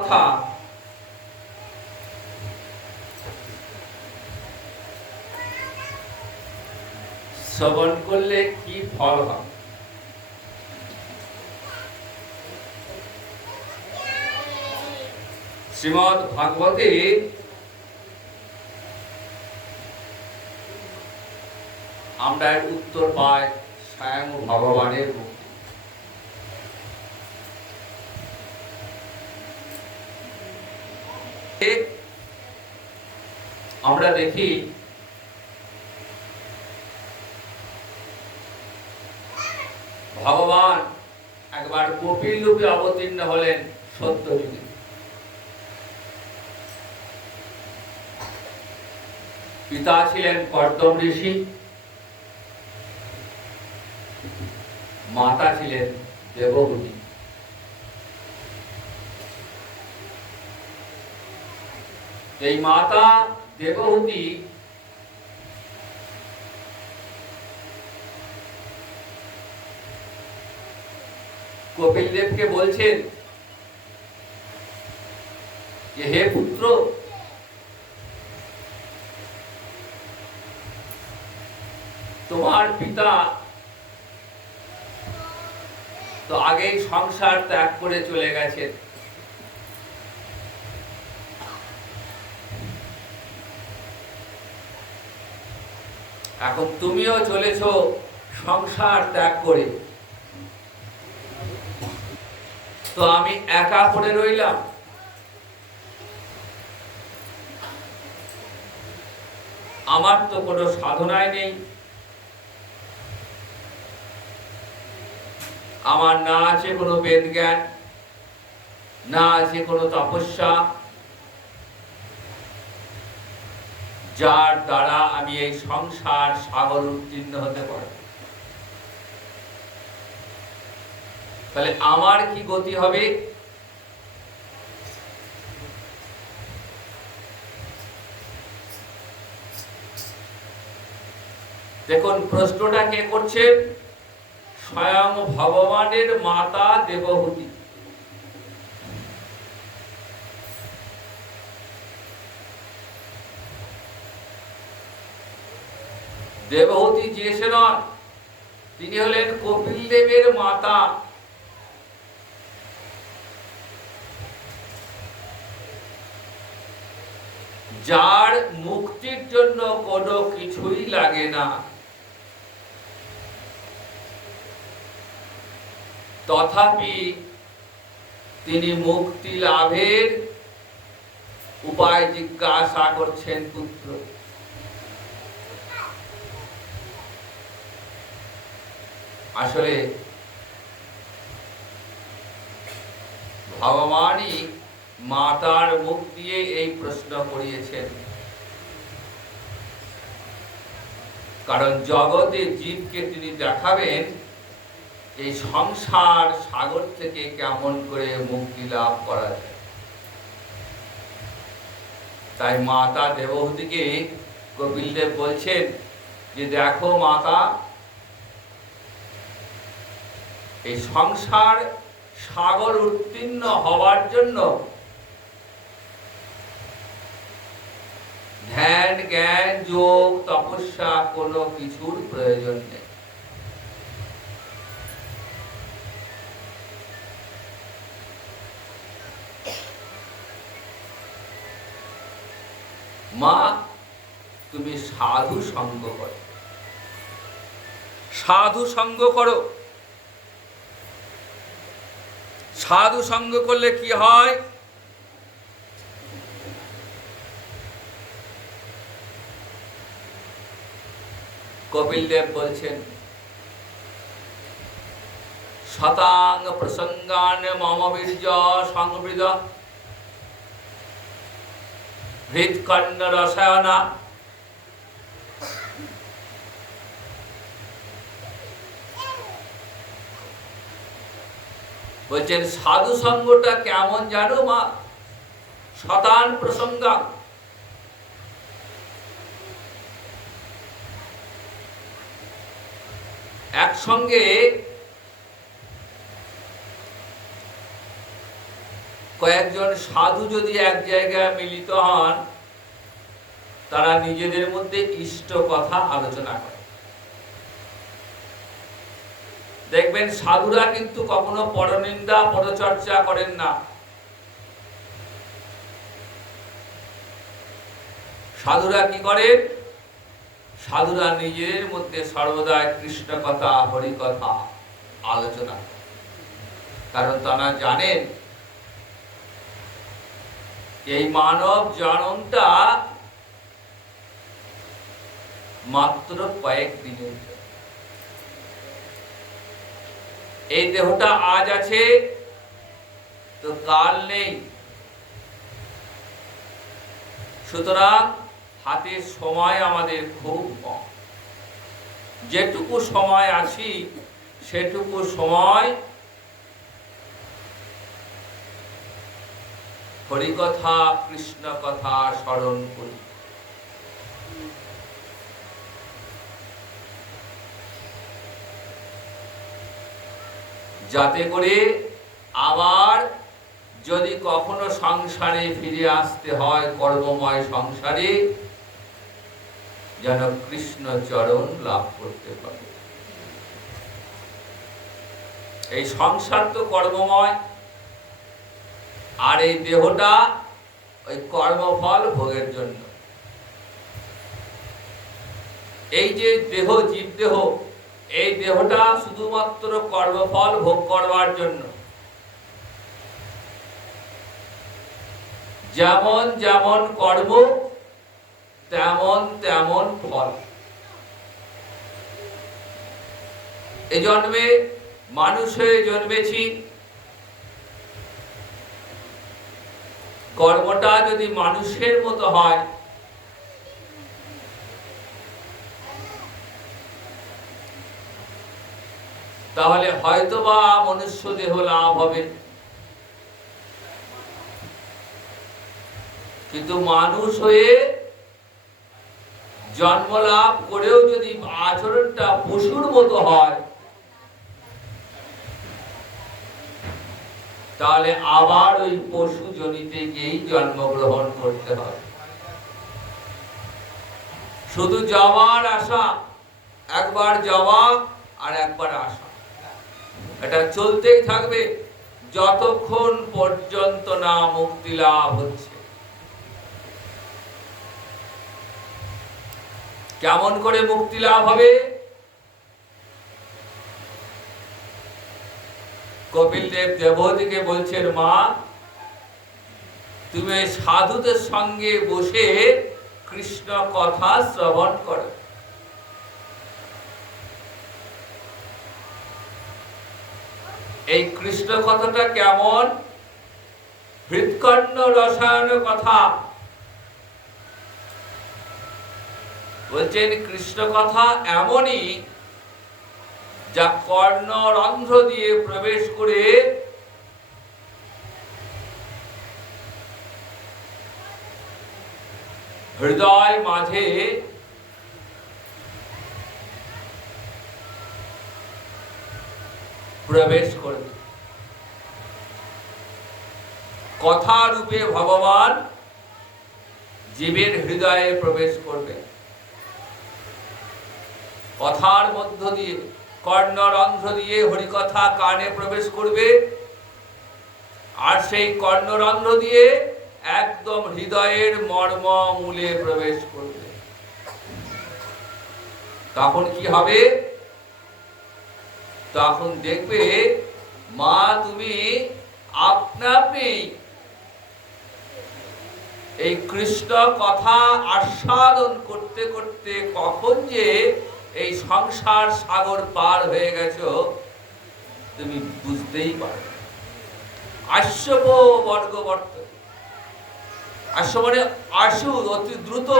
কথা শ্রবণ করলে কি ফল হয়? শ্রীমদ্ ভাগবতে আমরা এর উত্তর পাই স্বয়ং ভগবানের মুখে। আমরা দেখি ভগবান একবার কপিল রূপে অবতীর্ণ হলেন সত্যযুগে। পিতা ছিলেন কর্দম ঋষি, মাতা ছিলেন দেবহূতি। এই মাতা দেবহূতি কপিল দেবকে বলছেন যে হে পুত্র, তোমার পিতা তো আগেই সংসার ত্যাগ করে চলে গেছেন, এখন তুমিও চলেছ সংসার ত্যাগ করে, তো আমি একা পড়ে রইলাম। আমার তো কোনো সাধনাই নেই, আমার না আছে কোনো বেদ জ্ঞান, না আছে কোনো তপস্যা, যার দ্বারা আমি এই সংসার সাগর উত্তীর্ণ হতে পারি। তাহলে আমার কি গতি হবে? দেখুন, প্রশ্নটা কে করছেন? স্বয়ং ভগবানের মাতা দেবহূতি। দেবহূতি যে সে নন, তিনি হলেন কপিল দেবের মাতা। যার মুক্তির জন্য কোনো কিছুই লাগে না, তথাপি তিনি মুক্তি লাভের উপায় জিজ্ঞাসা করছেন পুত্র। আসলে ভগবানই মাতার মুখ দিয়ে এই প্রশ্ন করিয়েছেন, কারণ জগতে জীবকে তিনি দেখাবেন এই সংসার সাগর থেকে কেমন করে মুক্তি লাভ করা যায়। তাই মাতা দেবহূতিকে কপিল দেব বলছেন যে দেখো মাতা, এই সংসার সাগর উত্তীর্ণ হওয়ার জন্য ধ্যান, জ্ঞান, যোগ, তপস্যা কোনো কিছুর প্রয়োজন নেই। মা, তুমি সাধু সঙ্গ করো, সাধু সঙ্গ করো। সাধু সঙ্গ করলে কি হয়? কপিল দেব বলছেন, শতাং প্রসঙ্গান মম বীর্য সংবৃত হৃৎকণ্ড রসায়না। বলছেন সাধু সঙ্গটা কেমন জানো মা? শতান প্রসঙ্গা, একসঙ্গে কয়েকজন সাধু যদি এক জায়গায় মিলিত হন, তারা নিজেদের মধ্যে ইষ্ট কথা আলোচনা করে। দেখবেন সাধুরা কিন্তু কখনো পরনিন্দা পরচর্চা করেন না। সাধুরা কি করেন? সাধুরা নিজের মধ্যে সর্বদা কৃষ্ণ কথা হরি কথা আলোচনা। কারণ তারা জানেন এই মানব জন্মটা মাত্র কয়েক দিনের। এই দেহটা আজ আছে তো কাল নেই। সুতরাং হাতে সময় আমাদের খুব কম। যেটুকু সময় আছি সেটুকু সময় হরিকথা কৃষ্ণ কথা স্মরণ করি। যাতে করে আবার যদি কখনো সংসারে ফিরে আসতে হয়, কর্মময় সংসারে, যেন কৃষ্ণ চরণ লাভ করতে পারে। এই সংসার তো কর্মময়, আর এই দেহটা ওই কর্মফল ভোগের জন্য। এই যে দেহ, জীব দেহ, এই দেহটা শুধুমাত্র কর্মফল ভোগ করবার জন্য। যেমন যেমন কর্ম তেমন তেমন ফল। এই জন্মে মানুষ হয়ে জন্মেছি, কর্মটা যদি মানুষের মতো হয় তাহলে হয়তোবা মনুষ্য দেহ লাভ হবে। কিন্তু মানুষ হয়ে জন্ম লাভ করেও যদি আচরণটা পশুর মতো হয় তাহলে আবার ওই পশু জনিতে গিয়েই জন্মগ্রহণ করতে হবে। শুধু যাওয়ার আশা, একবার যাওয়া আর একবার আসা, এটা চলতেই থাকবে যতক্ষণ পর্যন্ত না মুক্তি লাভ হচ্ছে। কেমন করে মুক্তি লাভ হবে? কপিল দেব দেবহূতিকে বলছেন, মা তুমি সাধুদের সঙ্গে বসে কৃষ্ণ কথা শ্রবণ করো। এই কৃষ্ণ কথাটা কেমন? হৃৎকণ্ড রসায়ন কথা। বলছেন কৃষ্ণ কথা এমনই যা কর্ণরন্ধ্র দিয়ে প্রবেশ করে হৃদয় মাঝে প্রবেশ করবে। কথা রূপে ভগবান জীবের হৃদয়ে প্রবেশ করবে। কথার মধ্য দিয়ে, কর্ণরন্ধ্র দিয়ে হরিকথা কানে প্রবেশ করবে, আর সেই কর্ণরন্ধ্র দিয়ে একদম হৃদয়ের মর্ম মূলে প্রবেশ করবে। তখন কি হবে? তখন দেখবে মা তুমি আপনা আপনি এই কৃষ্ণ কথা আস্বাদন করতে করতে কখন যে এই সংসার সাগর পার হয়ে গেছো তুমি বুঝতেই পারবে। আস্যব বর্গবর্ত, আস্য মানে আশু, অতি দ্রুত।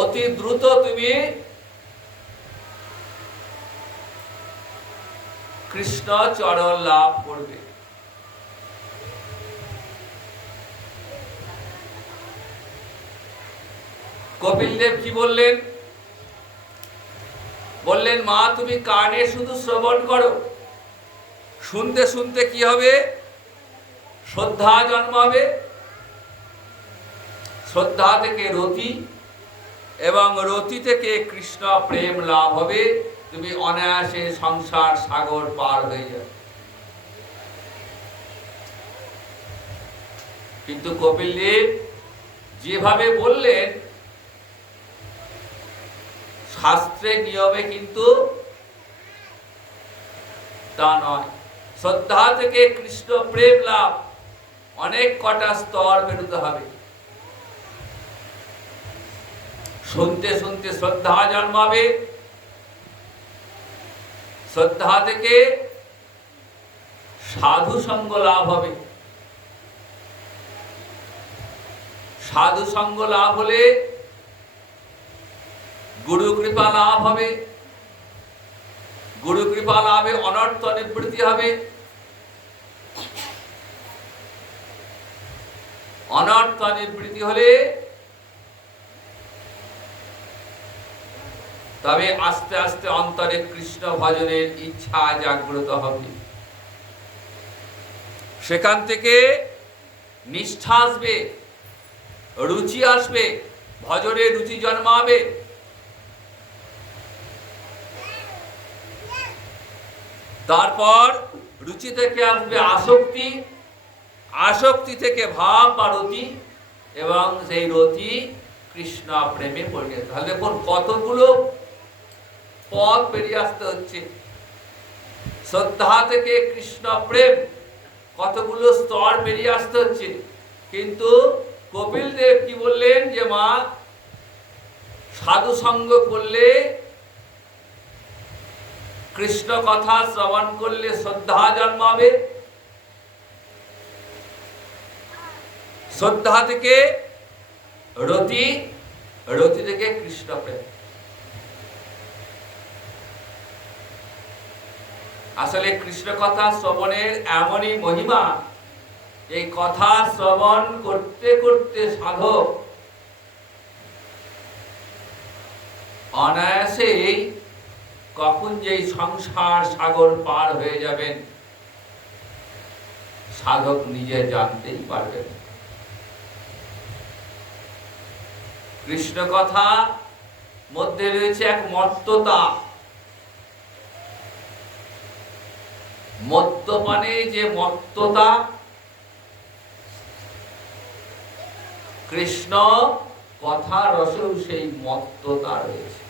অতি দ্রুত তুমি কৃষ্ণ চরণ লাভ করবে। কপিল দেব কি বললেন? বললেন মা তুমি কানে শুধু শ্রবণ করো, শুনতে শুনতে কি হবে? শ্রদ্ধা জন্মাবে, শ্রদ্ধা থেকে রতি, এবং রতি থেকে কৃষ্ণ প্রেম লাভ হবে। তুমি অনায়াসে সংসার সাগর পার হয়ে যাবে। কিন্তু কপিল দেব যেভাবে বললেন, শাস্ত্রের নিয়মে কিন্তু তা নয়। শ্রদ্ধা থেকে কৃষ্ণ প্রেম লাভ অনেক কটা স্তর পেরোতে হবে। শুনতে শুনতে শ্রদ্ধা জন্মাবে, শ্রদ্ধা থেকে সাধু সঙ্গ লাভ হবে, সাধু সঙ্গ লাভ হলে গুরু কৃপা লাভ হবে, গুরু কৃপা লাভে অনর্থ নিবৃত্তি হবে, অনর্থ নিবৃত্তি হলে তবে আস্তে আস্তে অন্তরে কৃষ্ণ ভজনের ইচ্ছা জাগ্রত হবে। সেখান থেকে নিষ্ঠা আসবে, রুচি আসবে, ভজনে রুচি জন্মাবে। তারপর রুচি থেকে আসবে আসক্তি, আসক্তি থেকে ভাব বা রতি, এবং সেই রতি কৃষ্ণ প্রেমে পরিণত। তাহলে দেখুন কতগুলো পথ বেরিয়ে আসতে হচ্ছে। শ্রদ্ধা থেকে কৃষ্ণ প্রেম, কতগুলো স্তর বেরিয়ে আসতে হচ্ছে। কিন্তু কপিল দেব কি বললেন? যে মা, সাধু সঙ্গ করলে, কৃষ্ণ কথা শ্রবণ করলে শ্রদ্ধা জন্মাবে, শ্রদ্ধা থেকে রতি, রতি থেকে কৃষ্ণ প্রেম। আসলে কৃষ্ণ কথা শ্রবণের এমনই মহিমা, এই কথা শ্রবণ করতে করতে সাধক অনায়াসেই কখন যে সংসার সাগর পার হয়ে যাবেন সাধক নিজে জানতেই পারবেন। কৃষ্ণ কথা মধ্যে রয়েছে এক মত্ততা। মদ্যপানে যে মত্ততা, কৃষ্ণ কথা রসেও সেই মত্ততা রয়েছে।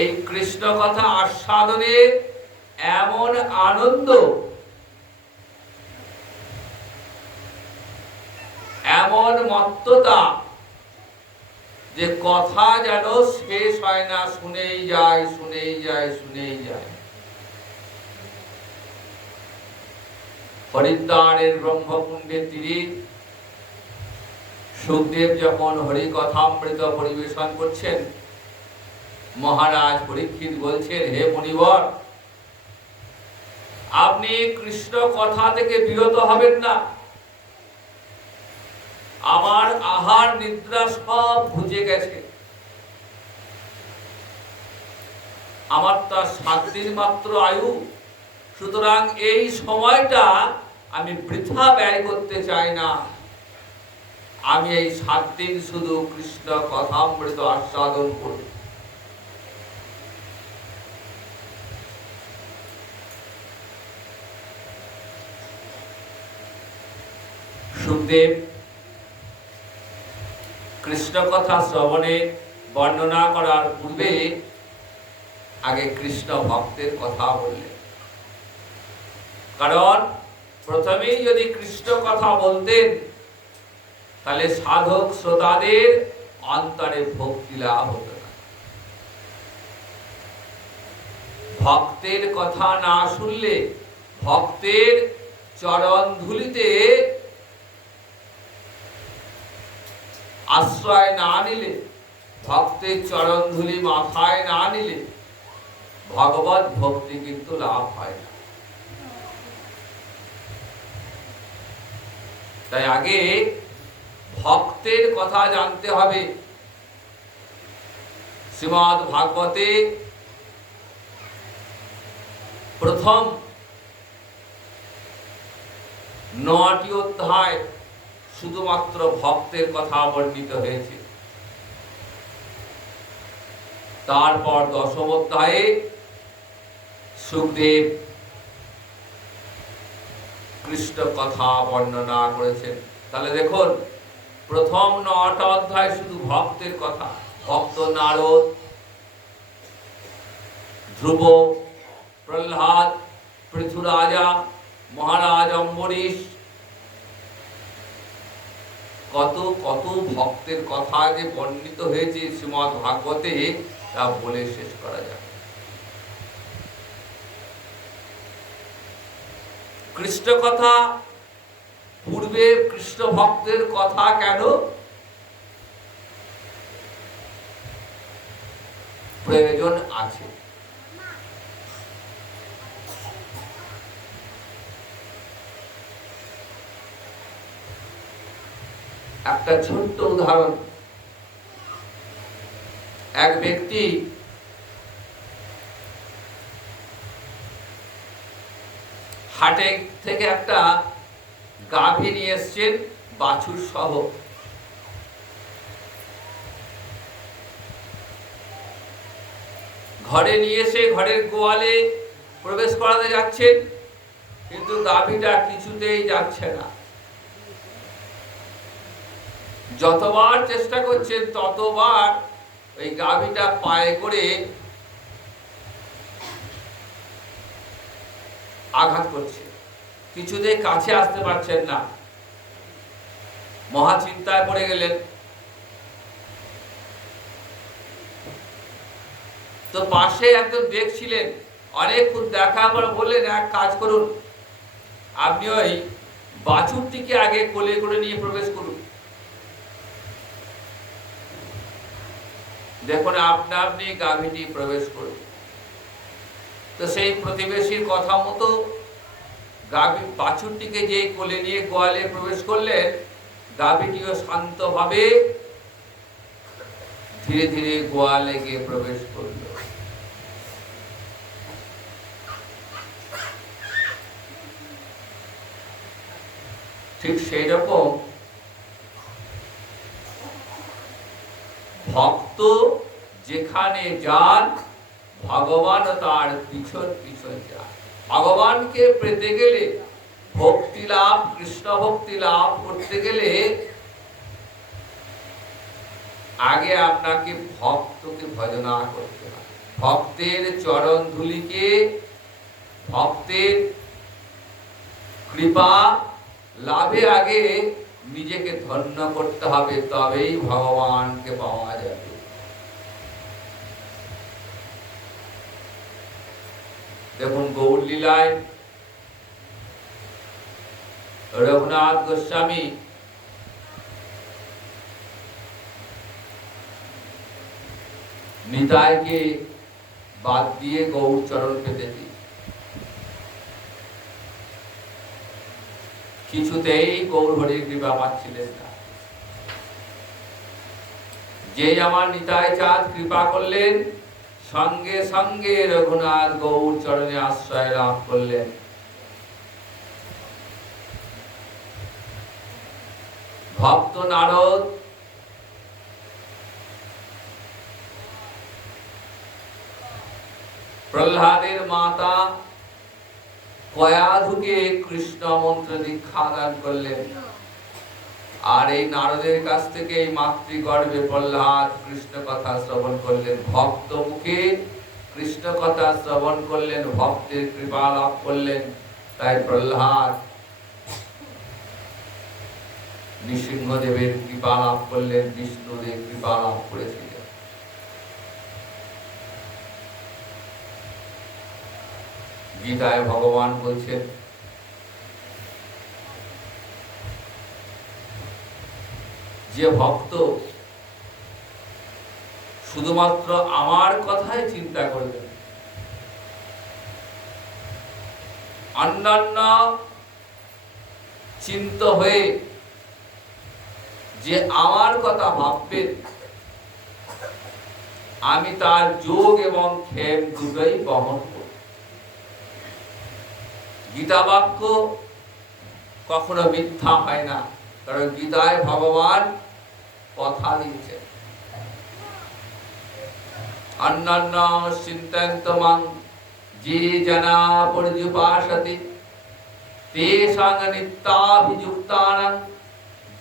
এই কৃষ্ণ কথা আস্বাদনে এমন আনন্দ, এমন মত্ততা, যে কথা যেন শেষ হয় না, শুনেই যায়, শুনেই যায়, শুনেই যায়। হরিদ্বারের ব্রহ্মকুণ্ডের তীরে সুখদেব যখন হরিকথামৃত পরিবেশন করছেন, মহারাজ পরীক্ষিত বলছেন, হে মুনিবর, আপনি কৃষ্ণ কথা থেকে বিরত হবেন না। আমার আহার নিদ্রা সব ঘুচে গেছে, আমার তা 7 দিন মাত্র আয়ু, সুতরাং এই সময়টা আমি বৃথা ব্যয় করতে চাই না। আমি এই 7 দিন শুধু কৃষ্ণ কথামৃত আস্বাদন করব। সুখদেব কৃষ্ণ কথা শ্রবণে বর্ণনা করার পূর্বে আগে কৃষ্ণ ভক্তের কথা বললেন। কারণ প্রথমেই যদি কৃষ্ণ কথা বলতেন, তাহলে সাধক শ্রোতাদের অন্তরে ভক্তি লাভ হতো না। ভক্তের কথা না শুনলে, ভক্তের চরণ ধুলিতে আশ্রয় না নিলে, ভক্তের চরণ ধুলি মাথায় না নিলে ভগবত ভক্তি কিন্তু লাভ হয় না। তাই আগে ভক্তের কথা জানতে হবে। শ্রীমদ্ ভাগবতে প্রথম 9টি অধ্যায় শুধুমাত্র ভক্তের কথা বর্ণিত হয়েছে। তারপর 10ম অধ্যায়ে সুখদেব কৃষ্ণ কথা বর্ণনা করেছেন। তাহলে দেখুন, প্রথম 9টা অধ্যায় শুধু ভক্তের কথা। ভক্ত নারদ, ধ্রুব, প্রহ্লাদ, পৃথুরাজা, মহারাজ অম্বরীশ, কত কত ভক্তের কথা যে বর্ণিত হয়েছে শ্রীমদ্ ভাগবতে, তা বলে শেষ করা যায়। কৃষ্ণ কথা, পূর্বে কৃষ্ণ ভক্তের কথা কেন প্রয়োজন আছে। একটা ছোট্ট উদাহরণ। এক ব্যক্তি হাটে থেকে একটা গাভী নিয়ে এসছেন, বাছুর সহ। ঘরে নিয়ে এসে ঘরের গোয়ালে প্রবেশ করাতে যাচ্ছেন, কিন্তু গাভীটা কিছুতেই যাচ্ছে না। যতবার চেষ্টা করছেন ততবার ওই গাভীটা পায়ে করে আঘাত করছে, কিছুতেই কাছে আসতে পারছেন না। মহা চিন্তায় পড়ে গেলেন। তো পাশে একজন দেখছিলেন, অনেকক্ষণ দেখার পর বললেন, এক কাজ করুন, আপনি ওই বাছুরটিকে আগে কোলে করে নিয়ে প্রবেশ করুন, দেখুন আপনা আপনি গাভীটি প্রবেশ করবে। তো সেই প্রতিবেশীর কথা মতো বাছুরটিকে যে কোলে নিয়ে গোয়ালে প্রবেশ করলেন, গাভীটিও শান্তভাবে ধীরে ধীরে গোয়ালে গিয়ে প্রবেশ করল। ঠিক সেই রকম ভক্ত যেখানে যান, ভগবান তার পিছন পিছন যান। ভগবানকে পেতে গেলে, ভক্তি লাভ, কৃষ্ণ ভক্তি লাভ করতে গেলে আগে আপনাকে ভক্তকে ভজনা করতে হবে। ভক্তের চরণ ধুলিকে, ভক্তের কৃপা লাভে আগে নিজেকে ধন্য করতে হবে, তবেই ভগবানকে পাওয়া যাবে। দেখুন, গৌর লীলায় রঘুনাথ গোস্বামী নিতাইকে বাদ দিয়ে গৌর চরণ পেতে দিই, কিছুতেই গৌর হরির কৃপা পাচ্ছিলেন না। যে আমার নিতাই চাঁদ কৃপা করলেন, সঙ্গে সঙ্গে রঘুনাথ গৌর চরণে আশ্রয় লাভ করলেন। ভক্ত নারদ প্রহ্লাদের মাতা কয়াধুকে কৃষ্ণ মন্ত্র দীক্ষা দান করলেন। আর এই নারদের কাছ থেকে এই মাতৃগর্ভে প্রহ্লাদ কৃষ্ণ কথা শ্রবণ করলেন। ভক্ত মুখে কৃষ্ণ কথা শ্রবণ করলেন, ভক্তের কৃপা লাভ করলেন। তাই প্রহ্লাদ নৃসিংহদেবের কৃপা লাভ করলেন, বিষ্ণুদেব কৃপা লাভ করেছিলেন। গীতায় ভগবান বলছেন, যে ভক্ত শুধুমাত্র আমার কথাই চিন্তা করবেন, অন্যান্য চিন্ত হয়ে যে আমার কথা ভাববেন, আমি তার যোগ এবং ক্ষেম দুটোই বহন করি। গীতা বাক্য কখনো মিথ্যা হয় না, কারণ গীতায় ভগবান কথা দিয়েছেন। অন্যান্য চিন্তয়ন্ত মাং যে জনা পর্যুপাসতে তেষাং নিত্যাভিযুক্তানাং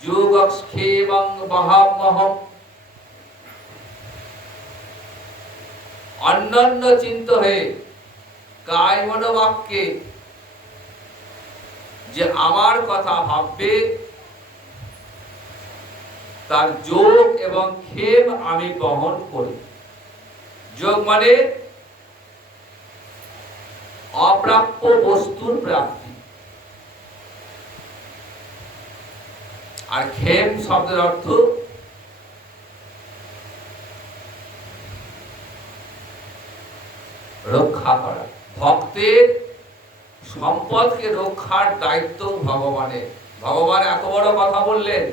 যোগক্ষেমং বহাম্যহম। অন্যান্য চিন্ত হয়ে কায় মনোবাক্যে যে আমার কথা ভাববে, তার যোগ এবং ক্ষেম আমি বহন করি। যোগ মানে অপ্রাপ্য বস্তুর প্রাপ্তি, আর ক্ষেম শব্দের অর্থ রক্ষা করা। ভক্তের সম্পদকে রক্ষার দায়িত্ব ভগবানের। ভগবান এত বড় কথা বললেন,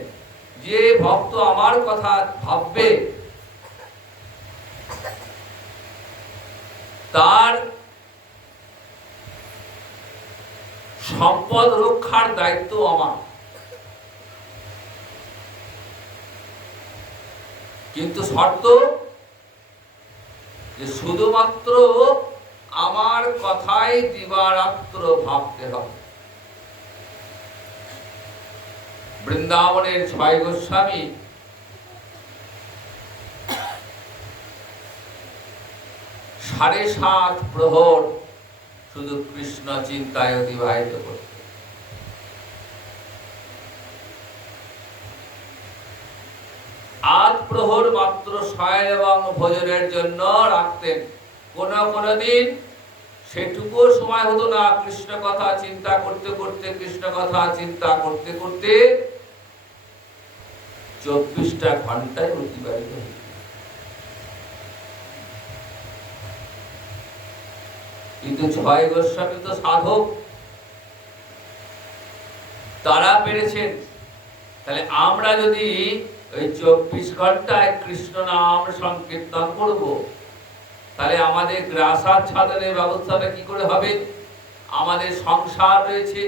যে ভক্ত আমার কথা ভাববে তার সম্পদ রক্ষার দায়িত্ব আমার। কিন্তু শর্ত যে শুধুমাত্র আমার কথাই দিবারাত্র ভাবতে হবে। বৃন্দাবনের ৬ গোস্বামী সাড়ে ৭ প্রহর শুধু কৃষ্ণ চিন্তায় অতিবাহিত করতেন। ৮ প্রহর মাত্র শয়ন এবং ভোজনের জন্য রাখতেন। কোন দিন সেটুকু সময় হতো না। কৃষ্ণ কথা চিন্তা করতে করতে, কৃষ্ণ কথা চিন্তা করতে করতে ২৪টা ঘন্টায় অতিবাহিত হতো। কিন্তু ৬ গোস্বামী তো সাধক, তারা পেরেছেন। তাহলে আমরা যদি ওই ২৪ ঘন্টায় কৃষ্ণ নাম সংকীর্তন করব, তাহলে আমাদের গ্রাসাচ্ছাদনের ব্যবস্থাটা কি করে হবে? আমাদের সংসার রয়েছে,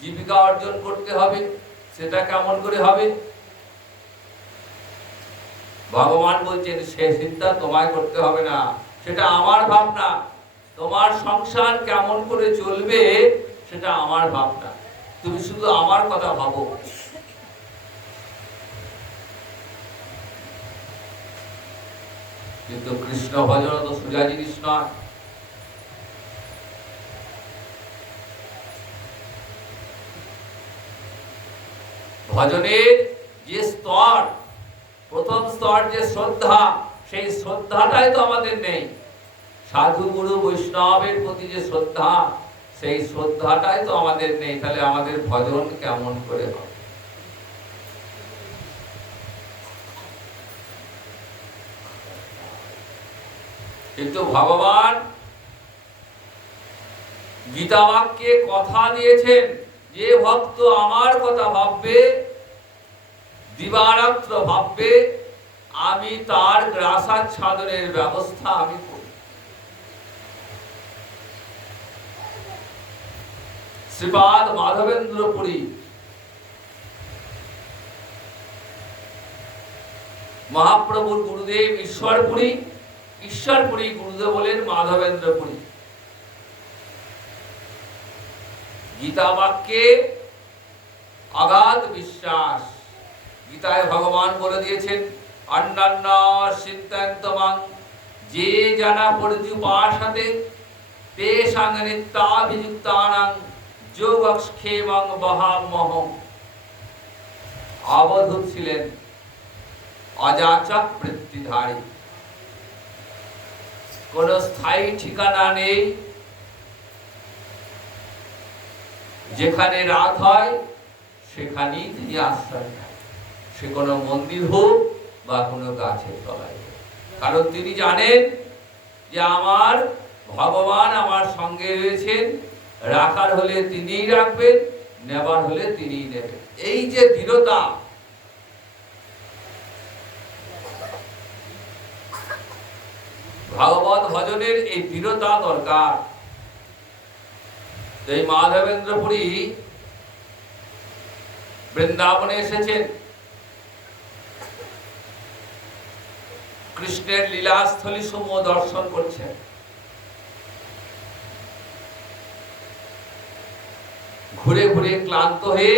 জীবিকা অর্জন করতে হবে, সেটা কেমন করে হবে? ভগবান বলছেন সে চিন্তা তোমায় করতে হবে না, সেটা আমার ভাবনা। তোমার সংসার কেমন করে চলবে সেটা আমার ভাবনা, তুমি শুধু আমার কথা ভাবো। কিন্তু কৃষ্ণ ভজন তো সোজা জিনিস নয়। ভজনের যে স্তর, প্রথম স্তর যে শ্রদ্ধা, সেই শ্রদ্ধাটাই তো আমাদের নেই। সাধু গুরু বৈষ্ণবের প্রতি যে শ্রদ্ধা, সেই শ্রদ্ধাটাই তো আমাদের নেই। তাহলে আমাদের ভজন কেমন করে হবে? কিন্তু ভগবান গীতা বাক্যে কথা দিয়েছেন, যে ভক্ত আমার কথা ভাববে, দিবারাত্র ভাববে, আমি তার গ্রাসাচ্ছাদনের ব্যবস্থা আমি করি। শ্রীপাদ মাধবেন্দ্র পুরী মহাপ্রভুর গুরুদেব ঈশ্বরপুরী, ঈশ্বরপুরী গুরুদেব বলেন মাধবেন্দ্র পুরী। গীতা বাক্যে অগাধ বিশ্বাস। গীতায় ভগবান বলে দিয়েছেন, অন্যান্য চিন্তয়ন্ত মাং যে জনা পর্যুপাসতে তেষাং নিত্যাভিযুক্তানাং যোগক্ষেমং বহাম্যহম। অবধূত ছিলেন, অযাচক বৃত্তিধারী, কোন স্থায়ী ঠিকানা নেই। যেখানে রাত হয় সেখানেই তিনি আশ্রয় নেন, সে কোনো মন্দির হোক বা কোনো গাছের তলায় হোক। কারণ তিনি জানেন যে আমার ভগবান আমার সঙ্গে রয়েছেন, রাখার হলে তিনিই রাখবেন, নেবার হলে তিনিই নেবেন। এই যে দৃঢ়তা, ভাগবত ভজনের এই দৃঢ়তা দরকার। এই মাধবেন্দ্রপুরী বৃন্দাবনে এসেছেন, কৃষ্ণের লীলাস্থলী সমূহ দর্শন করছেন। ঘুরে ঘুরে ক্লান্ত হয়ে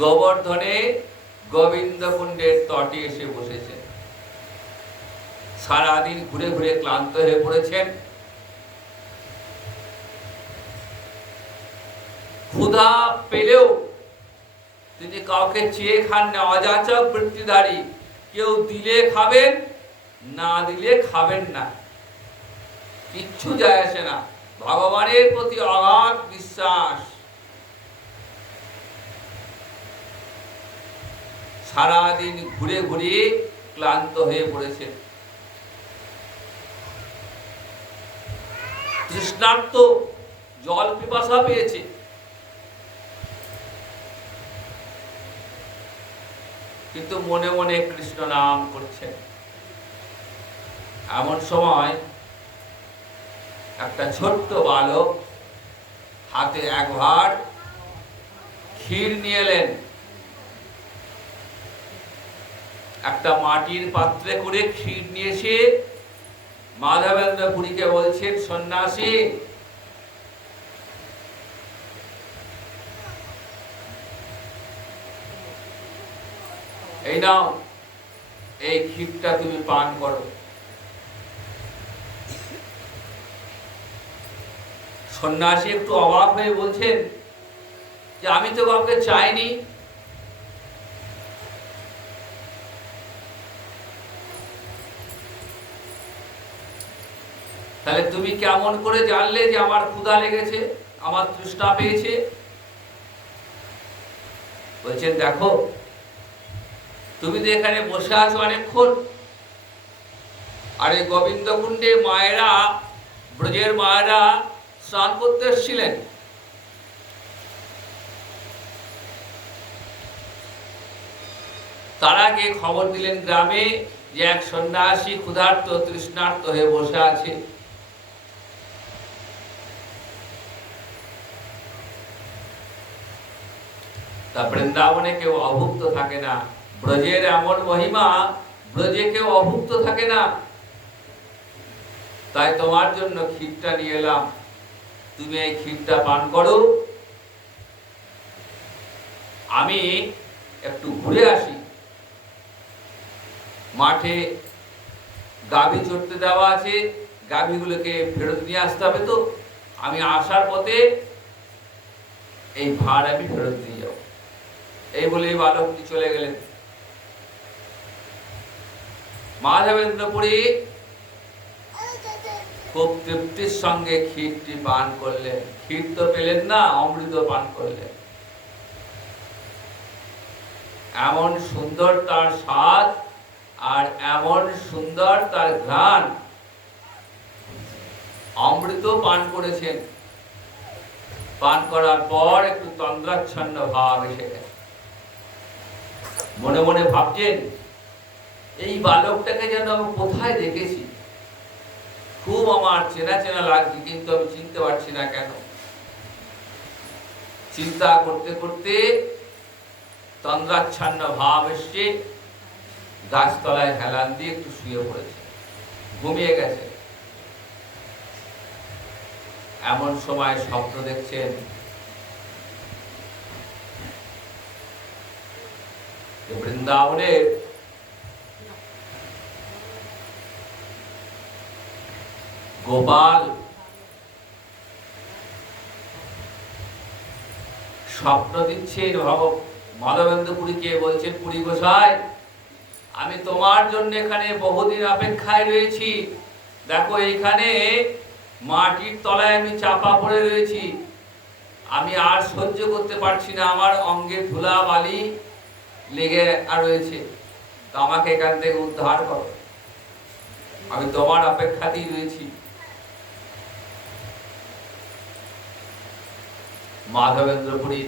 গোবর্ধনে গোবিন্দকুণ্ডের তটে এসে বসেছেন। সারাদিন ঘুরে ঘুরে ক্লান্ত হয়ে পড়েছেন। ক্ষুধা পেলেও তিনি কাউকে চেয়ে খান না, অযাচক বৃত্তিধারী। কেউ দিলে খাবেন, না দিলে খাবেন না, কিচ্ছু যায় আসে না। ভগবানের প্রতি অগাধ বিশ্বাস। সারাদিন ঘুরে ঘুরে ক্লান্ত হয়ে পড়েছে। তৃষ্ণার্ত, জল পিপাসা পেয়েছে। কিন্তু মনে মনে কৃষ্ণ নাম করছেন। এমন সময় একটা ছোট্ট বালক হাতে এক ভাঁড় ক্ষীর নিয়ে এলেন। একটা মাটির পাত্রে করে ক্ষীর নিয়ে এসে মাধবেন্দ্রপুরীকে বলছেন, সন্ন্যাসী, এই নাও, এই ক্ষীরটা তুমি পান করো। সন্ন্যাসী একটু অবাক হয়ে বলছেন যে আমি তো কাউকে চাইনি। তাহলে তুমি কেমন করে জানলে যে আমার ক্ষুধা লেগেছে, আমার তৃষ্ণা পেয়েছে? বলছেন, দেখো, তুমি তো এখানে বসে আছো অনেকক্ষণ, আর এই গোবিন্দকুণ্ডে মায়েরা, ব্রজের মায়েরা স্নান করতে এসেছিলেন। তারা গিয়ে খবর দিলেন গ্রামে যে এক সন্ন্যাসী ক্ষুধার্ত তৃষ্ণার্ত হয়ে বসে আছে। তা বৃন্দাবনে কেউ অভুক্ত থাকে না। ব্রজের এমন মহিমা, ব্রজে কেউ অভুক্ত থাকে না। তাই তোমার জন্য ক্ষীরটা নিয়ে এলাম, তুমি এই ক্ষীরটা পান করো। আমি একটু ঘুরে আসি, মাঠে গাভী চড়তে দেওয়া আছে, গাভীগুলোকে ফেরত নিয়ে আসতে হবে। তো আমি আসার পথে এই ভাড় আমি ফেরত দিয়ে যাব। এই বলে এই বালকটি চলে গেলেন। মাধবেন্দ্রপুরী খুব তৃপ্তির সঙ্গে ক্ষীরটি পান করলেন। ক্ষীর তো পেলেন না, অমৃত পান করলেন। এমন সুন্দর তার স্বাদ, আর এমন সুন্দর তার ঘ্রাণ। অমৃত পান করেছেন। পান করার পর একটু তন্দ্রাচ্ছন্ন ভাব এসে গেছে। মনে মনে ভাবছেন, এই বালকটাকে যেন আমি কোথায় দেখেছি, খুব আমার চেনা চেনা লাগছে, কিন্তু আমি চিনতে পারছি না কেন। চিন্তা করতে করতে তন্দ্রাচ্ছন্ন ভাব এসছে। গাছতলায় হেলান দিয়ে একটু শুয়ে পড়েছে, ঘুমিয়ে গেছে। এমন সময় স্বপ্ন দেখছেন, বৃন্দাবনের গোপাল স্বপ্ন দিচ্ছেন মাধবেন্দ্রপুরীকে, বলছেন, পুরী গোসাই, আমি তোমার জন্য এখানে বহুদিন অপেক্ষায় রয়েছি। দেখো, এখানে মাটির তলায় আমি চাপা পড়ে রয়েছি। আমি আর সহ্য করতে পারছি না, আমার অঙ্গে ধুলা বালি লেগে রয়েছে। তো আমাকে এখান থেকে উদ্ধার করো, আমি তোমার অপেক্ষাতেই রয়েছি। মাধবেন্দ্রপুরী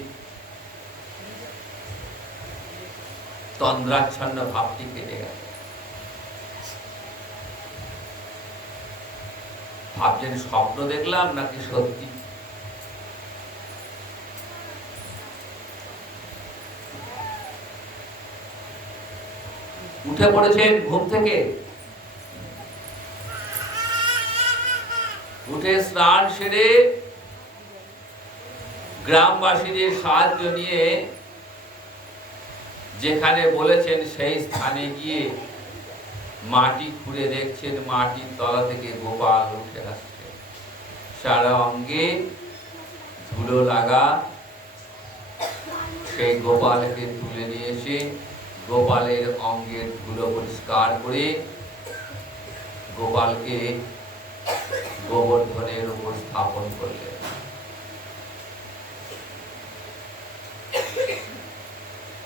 তন্দ্রাচ্ছন্ন ভাবটি কেটে গেল। ভাবছেন স্বপ্ন দেখলাম নাকি সত্যি। উঠে পড়েছেন ঘুম থেকে, উঠে স্নান সেরে গ্রামবাসীদের সাহায্য নিয়ে যেখানে বলেছেন সেই স্থানে গিয়ে মাটি খুঁড়ে দেখছেন মাটির তলা থেকে গোপাল উঠে আসছে, সারা অঙ্গে ধুলো লাগা। সেই গোপালকে তুলে নিয়ে এসে গোপালের অঙ্গের ধুলো পরিষ্কার করে গোপালকে গোবর্ধনের উপর স্থাপন করলেন।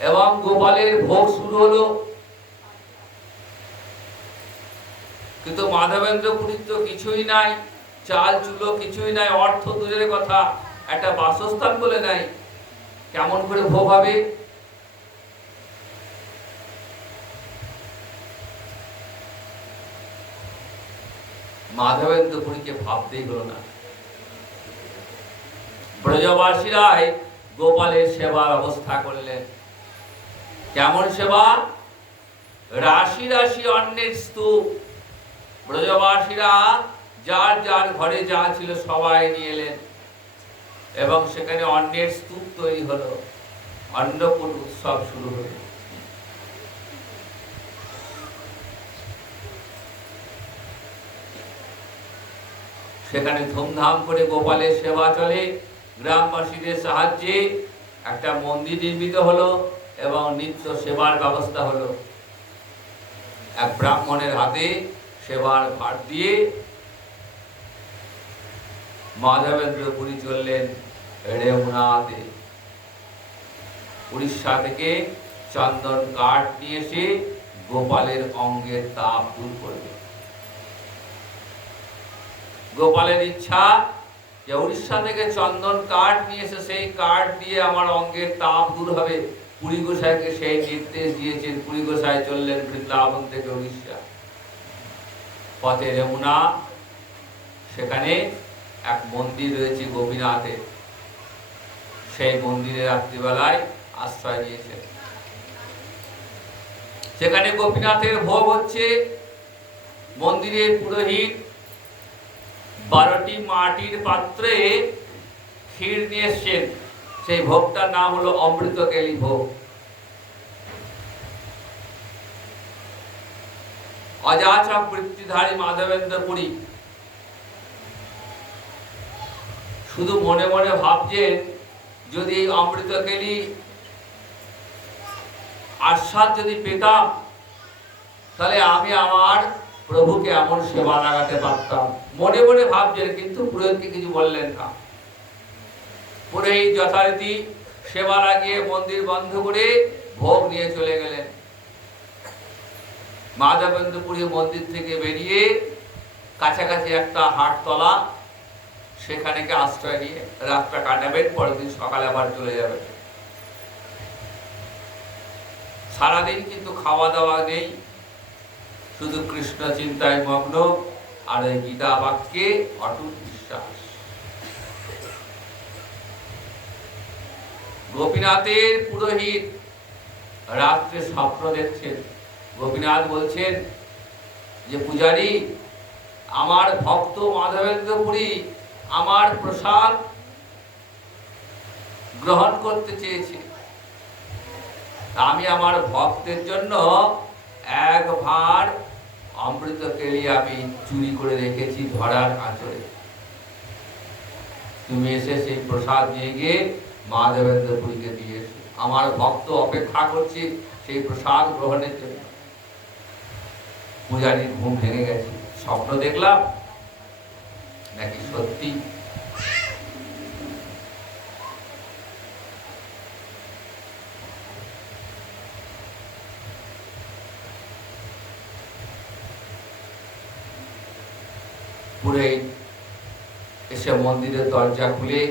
এবং গোপালের ভোগ শুরু হলো। কিন্তু মাধবেন্দ্রপুরীর তো কিছুই নাই, চাল চুলো কিছুই নাই, অর্থ দূরের কথা, একটা বাসস্থান বলে নাই, কেমন করে ভোগ হবে? মাধবেন্দ্রপুরীকে ভাবতেই হলো না। ব্রজবাসীরাই গোপালের সেবার ব্যবস্থা করলেন। কেমন সেবা? রাশি রাশি অন্নের স্তূপ। ব্রজবাসীরা যার যার ঘরে যা ছিল সবাই নিয়ে এলেন এবং সেখানে অন্নের স্তূপ তৈরি হলো। অন্নকূট উৎসব শুরু হলো। সেখানে ধুমধাম করে গোপালের সেবা চলে। গ্রামবাসীদের সাহায্যে একটা মন্দির নির্মিত হলো এবং নিত্য সেবার ব্যবস্থা হলো। এক ব্রাহ্মণের হাতে সেবার ভার দিয়ে মাধবেন্দ্রপুরী চললেন রেমুনাতে। উড়িষ্যা থেকে চন্দন কাঠ নিয়ে এসে গোপালের অঙ্গের তাপ দূর করবে। গোপালের ইচ্ছা যে উড়িষ্যা থেকে চন্দন কাঠ নিয়ে এসে সেই কাঠ দিয়ে আমার অঙ্গের তাপ দূর হবে। পুরী গোসাইকে সেই নির্দেশ দিয়েছেন। পুরী গোসাই চললেন বৃন্দাবন থেকে উড়িষ্যা। পথে রেমুনা, সেখানে এক মন্দির রয়েছে গোপীনাথে, সেই মন্দিরে রাত্রিবেলায় আশ্রয় নিয়েছেন। সেখানে গোপীনাথের ভোগ হচ্ছে। মন্দিরের পুরোহিত 12টি মাটির পাত্রে ক্ষীর নিয়ে এসছেন। সেই ভোগটার নাম হলো অমৃতকেলি ভোগ। অযাচক বৃত্তিধারী মাধবেন্দ্রপুরী শুধু মনে মনে ভাবছেন, যদি এই অমৃতকেলি আস্বাদ যদি পেতাম তাহলে আমি আমার প্রভুকে এমন সেবা লাগাতে পারতাম। মনে মনে ভাবছেন, কিন্তু পুরোহিতকে কিছু বললেন না। পুরোহিত যথারীতি সেবা লাগিয়ে মন্দির বন্ধ করে ভোগ নিয়ে চলে গেলেন। মাধবেন্দ্রপুরী মন্দির থেকে বেরিয়ে কাছাকাছি একটা হাটতলা, সেখানে আশ্রয় নিয়ে রাতটা কাটাবেন, পরের দিন সকালে আবার চলে যাবেন। সারাদিন কিন্তু খাওয়া দাওয়া নেই, শুধু কৃষ্ণ চিন্তায় মগ্ন আর এই গীতা বাক্যে অটুট বিশ্বাস। গোপীনাথের পুরোহিত রাত্রে স্বপ্ন দেখছেন। গোপীনাথ বলছেন যে, পূজারী, আমার ভক্ত মাধবেন্দ্রপুরী আমার প্রসাদ গ্রহণ করতে চেয়েছে। আমি আমার ভক্তের জন্য এক ভাঁড় অমৃতকেলি আমি চুরি করে রেখেছি ধরার আঁচড়ে। তুমি এসে সেই প্রসাদ নিয়ে গিয়ে মাধবেন্দ্রপুরীকে দিয়ে এসো। আমার ভক্ত অপেক্ষা করছে সেই প্রসাদ গ্রহণের জন্য। পূজারীর ঘুম ভেঙে গেছে। স্বপ্ন দেখলাম নাকি সত্যি? পুরোহিত এসে মন্দিরের দরজা খুলে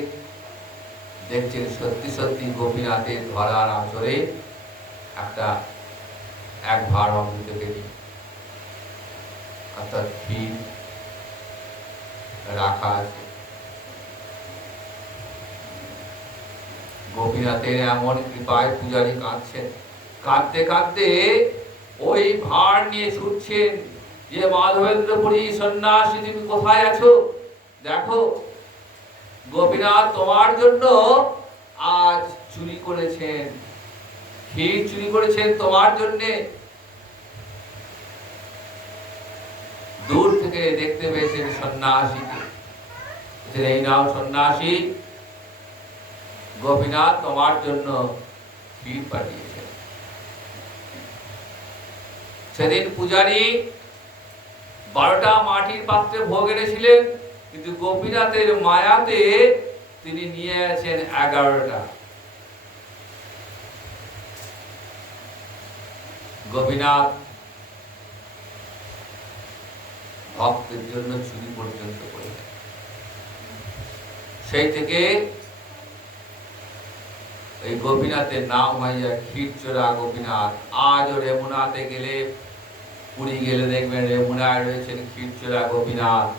দেখছেন সত্যি সত্যি গোপীনাথের ধরার আঁচড়ে এক ভাঁড় অমৃতকেলি অর্থাৎ ক্ষীর রাখা আছে। গোপীনাথের এমন কৃপায় পূজারী কাঁদছেন, কাঁদতে কাঁদতে ওই ভার নিয়ে ছুটছেন যে মাধবেন্দ্রপুরী সন্ন্যাসী তুমি কোথায় আছো, দেখো গোপীনাথ তোমার জন্য আজ চুরি করেছেন, ক্ষীর চুরি করেছেন তোমার জন্যে। দূর থেকে দেখতে পেয়েছেন সন্ন্যাসীকে, এই নাও সন্ন্যাসী, গোপীনাথ তোমার জন্য ক্ষীর পাঠিয়েছেন। সেদিন পূজারী 12টা মাটির পাত্রে ভোগ এনেছিলেন, কিন্তু গোপীনাথের মায়াতে তিনি নিয়ে আছেন 11টা। গোপীনাথ ভক্তের জন্য চুরি পর্যন্ত করে। সেই থেকে এই গোপীনাথের নাম হইয়া ক্ষীরচোরা গোপীনাথ। আজও রেমুনাতে গেলে, পুরী গেলে দেখবেন রেমুনায় রয়েছেন ক্ষীরচোরা গোপীনাথ।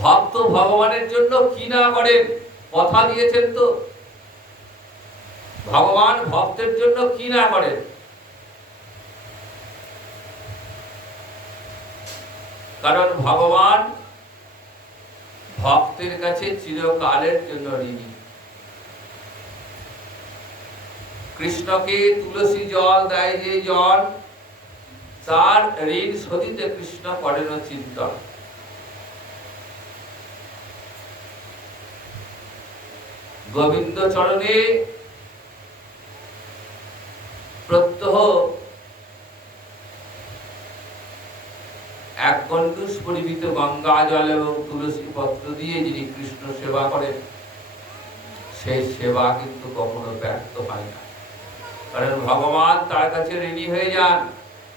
ভক্ত ভগবানের জন্য কি না করেন, কথা দিয়েছেন তো, ভগবান ভক্তের জন্য কি না করেন। কারণ ভগবান ভক্তের কাছে চিরকালের জন্য ঋণী। কৃষ্ণকে তুলসী জল দেয় যে জন, তার ঋণ শোধিতে কৃষ্ণ করেন চিন্তন। গোবিন্দ চরণে প্রত্যহ 1 গণ্ডূষ পরিমিত গঙ্গা জল এবং তুলসী পত্র দিয়ে যিনি কৃষ্ণ সেবা করেন, সেই সেবা কিন্তু কখনো ব্যর্থ হয় না। কারণ ভগবান তার কাছে ঋণী হয়ে যান।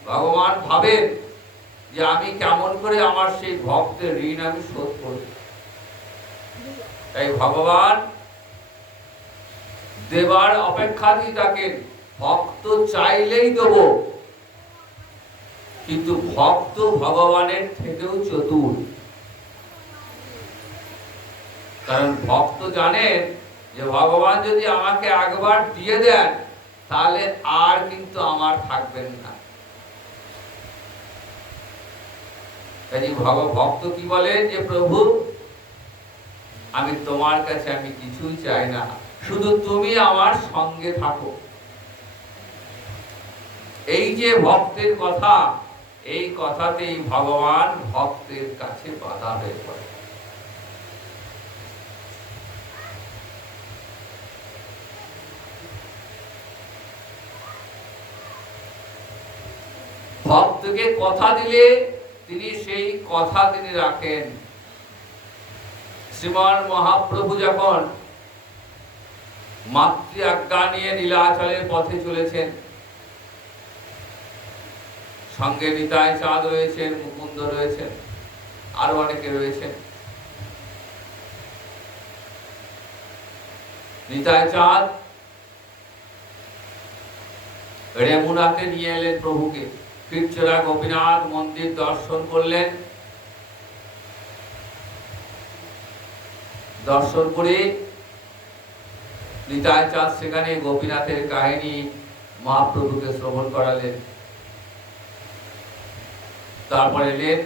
ভগবান ভাবেন যে আমি কেমন করে আমার সেই ভক্তের ঋণ আমি শোধ করব। তাই ভগবান দেবার অপেক্ষাতেই থাকেন। ভক্ত চাইলেই দেব, কিন্তু ভক্ত ভগবানের থেকেও চতুর। কারণ ভক্ত জানেন যে ভগবান যদি আমাকে একবার দিয়ে দেন, তাহলে আর কিন্তু আমার থাকবেন না। তাই ভক্ত কি বলেন যে প্রভু আমি তোমার কাছে আমি কিছুই চাই না, শুধু তুমি আমার সঙ্গে থাকো। এই যে ভক্তের কথা, এই কথাতেই ভগবান ভক্তের কাছে বাধা হয়ে পড়ে। ভক্তকে কথা দিলে তিনি সেই কথা তিনি রাখেন। শ্রীমান মহাপ্রভু যখন মাতৃ আজ্ঞা নিয়ে নীলাচলের পথে চলেছেন, সঙ্গে নিতাই চাঁদ রয়েছেন, মুকুন্দ রয়েছেন, আরো অনেকে রয়েছেন। নিতাই চাঁদ রেমুনাতে নিয়ে এলেন প্রভুকে। ক্ষীরচোরা গোপীনাথ মন্দির দর্শন করলেন। দর্শন করে নিতাই চাঁদ সেখানে গোপীনাথের কাহিনী মহাপ্রভুকে শ্রবণ করালেন। তারপরে এলেন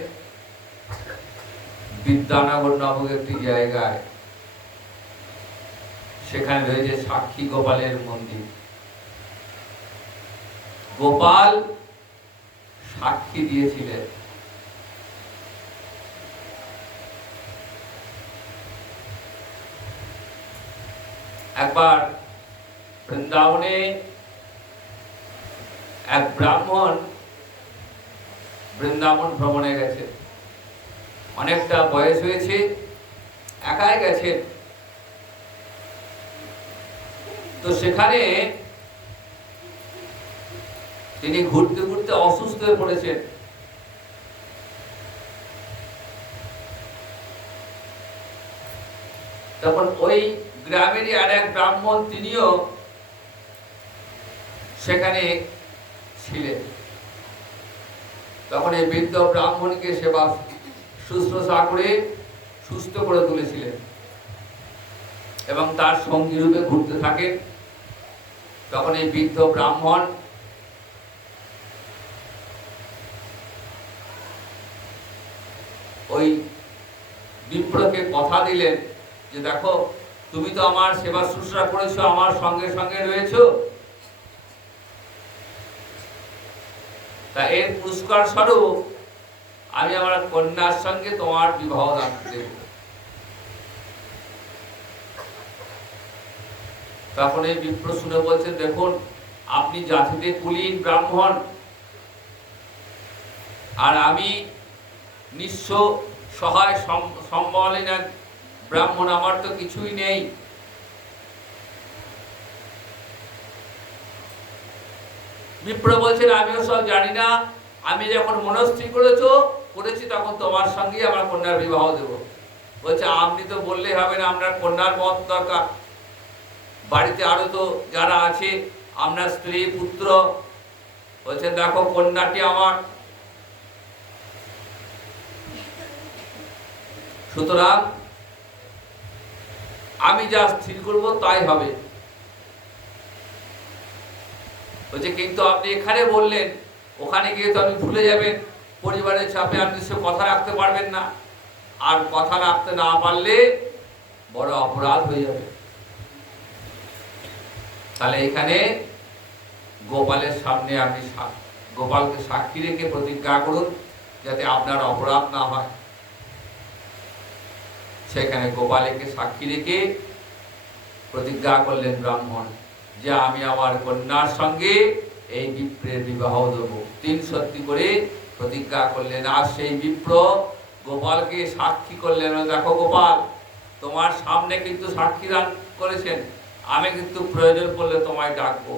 বিদ্যানগর নামক একটি জায়গায়, সেখানে রয়েছে সাক্ষী গোপালের মন্দির। গোপাল সাক্ষী দিয়েছিলেন। একবার বৃন্দাবনে এক ব্রাহ্মণ বৃন্দাবন ভ্রমণে গেছে। অনেকটা বয়স হয়েছে, একাই গেছেন। তো সেখানে তিনি ঘুরতে ঘুরতে অসুস্থ হয়ে পড়েছেন। তখন ওই গ্রামেরই আর এক ব্রাহ্মণ তিনিও সেখানে ছিলেন। তখন এই বৃদ্ধ ব্রাহ্মণকে সেবা শুশ্রূষা করে সুস্থ করে তুলেছিলেন এবং তার সঙ্গী রূপে ঘুরতে থাকেন। তখন এই বৃদ্ধ ব্রাহ্মণ ওই বিপ্রকে কথা দিলেন যে দেখো, তুমি তো আমার সেবা শুশ্রূষা করেছো, আমার সঙ্গে সঙ্গে রয়েছো, তা এর পুরস্কার স্বরূপ আমি আমার কন্যার সঙ্গে তোমার বিবাহ দান দেব। তখন এই বিপ্র শুনে বলছেন, দেখুন আপনি জাতিতে কুলীন ব্রাহ্মণ, আর আমি নিঃস্ব সহায় সম্বলহীন এক ব্রাহ্মণ, আমার তো কিছুই নেই। বিপ্র বলছেন, আমিও সব জানি না, আমি যখন মনস্থির করেছি তখন তোমার সঙ্গেই আমার কন্যার বিবাহ দেব। বলছে, আপনি তো বললেই হবে না, আপনার কন্যার মত দরকার, বাড়িতে আরো তো যারা আছে, আপনার স্ত্রী পুত্র। বলছেন, দেখো কন্যাটি আমার, সুতরাং আমি যা স্থির করব তাই হবে। বলছে, কিন্তু আপনি এখানে বললেন, ওখানে গিয়ে তো আপনি ভুলে যাবেন, পরিবারের চাপে আপনি সে কথা রাখতে পারবেন না, আর কথা রাখতে না পারলে বড় অপরাধ হয়ে যাবে। তাহলে এখানে গোপালের সামনে আপনি গোপালকে সাক্ষী রেখে প্রতিজ্ঞা করুন যাতে আপনার অপরাধ না হয়। সেখানে গোপালকে সাক্ষী রেখে প্রতিজ্ঞা করলেন ব্রাহ্মণ যে আমি আমার কন্যার সঙ্গে এই বিপ্রের বিবাহ দেব। 3 সত্যি করে প্রতিজ্ঞা করলেন। আর সেই বিপ্র গোপালকে সাক্ষী করলেন, দেখো গোপাল, তোমার সামনে কিন্তু সাক্ষী দান করেছেন, আমি কিন্তু প্রয়োজন পড়লে তোমায় ডাকবো।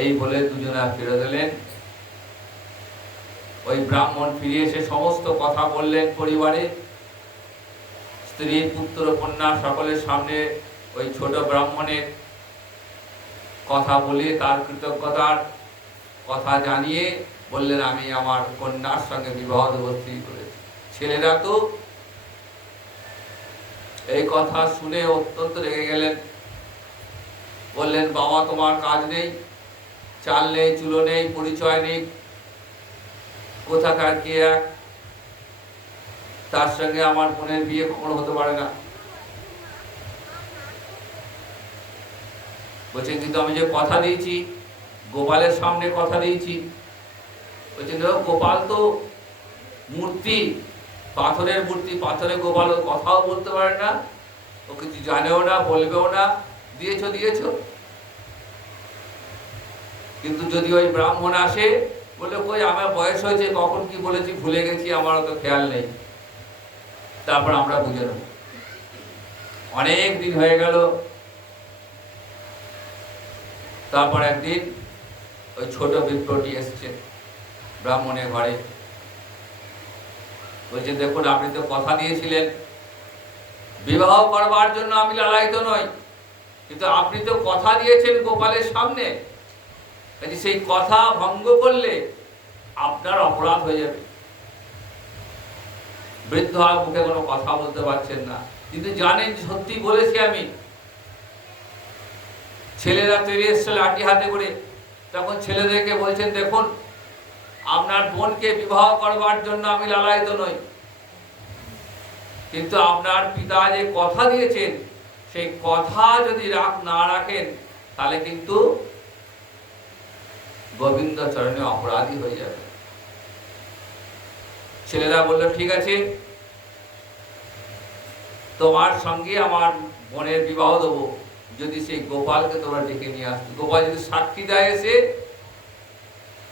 এই বলে দুজনে ফিরে দিলেন। ওই ব্রাহ্মণ ফিরে এসে সমস্ত কথা বললেন পরিবারে, স্ত্রী পুত্র কন্যা সকলের সামনে ওই ছোট ব্রাহ্মণের কথা বলে তার কৃতজ্ঞতার কথা জানিয়ে বললেন, আমি আমার কন্যার সঙ্গে বিবাহ দেব স্থির করেছি। ছেলেরা তো এই কথা শুনে অত্যন্ত রেগে গেলেন। বললেন, বাবা তোমার কাজ নেই, চাল নেই, চুলো নেই, পরিচয় নেই, কোথাকার কে এক, তার সঙ্গে আমার বোনের বিয়ে কখনো হতে পারে না। বলছেন, কিন্তু আমি যে কথা দিয়েছি, গোপালের সামনে কথা দিয়েছি। বলছেন, গোপাল তো মূর্তি, পাথরের মূর্তি, পাথরে গোপাল কথাও বলতে পারে না, ও কিছু জানেও না, বলবেও না, দিয়েছ। কিন্তু যদি ওই ব্রাহ্মণ আসে, বলে কই আমার বয়স হয়েছে, কখন কি বলেছি ভুলে গেছি, আমার অত খেয়াল নেই, তারপর আমরা বুঝে নেব। অনেক দিন হয়ে গেল। তারপর একদিন ওই ছোট বিপ্রটি এসছে ব্রাহ্মণের ঘরে। বলছে, দেখুন আপনি তো কথা দিয়েছিলেন বিবাহ করবার জন্য, আমি লালায়িত নই, কিন্তু আপনি তো কথা দিয়েছেন গোপালের সামনে, সেই কথা ভঙ্গ করলে আপনার অপরাধ হয়ে যাবে। বৃদ্ধ মুখে কোনো কথা বলতে পারছেন না, কিন্তু জানেন সত্যি বলেছি আমি। ছেলেরা তৈরি এসছে লাঠি হাতে করে। তখন ছেলেদেরকে বলছেন, দেখুন আপনার বোনকে বিবাহ করবার জন্য আমি লালায়িত নই, কিন্তু আপনার পিতা যে কথা দিয়েছেন, সেই কথা যদি না রাখেন তাহলে কিন্তু গোবিন্দ চরণে অপরাধী হয়ে যাবে। ছেলেরা বলল, ঠিক আছে, তোমার সঙ্গে আমার বোনের বিবাহ দেবো যদি সেই গোপালকে তোমরা ডেকে নিয়ে আসতো। গোপাল যদি সাক্ষী দেয় এসে,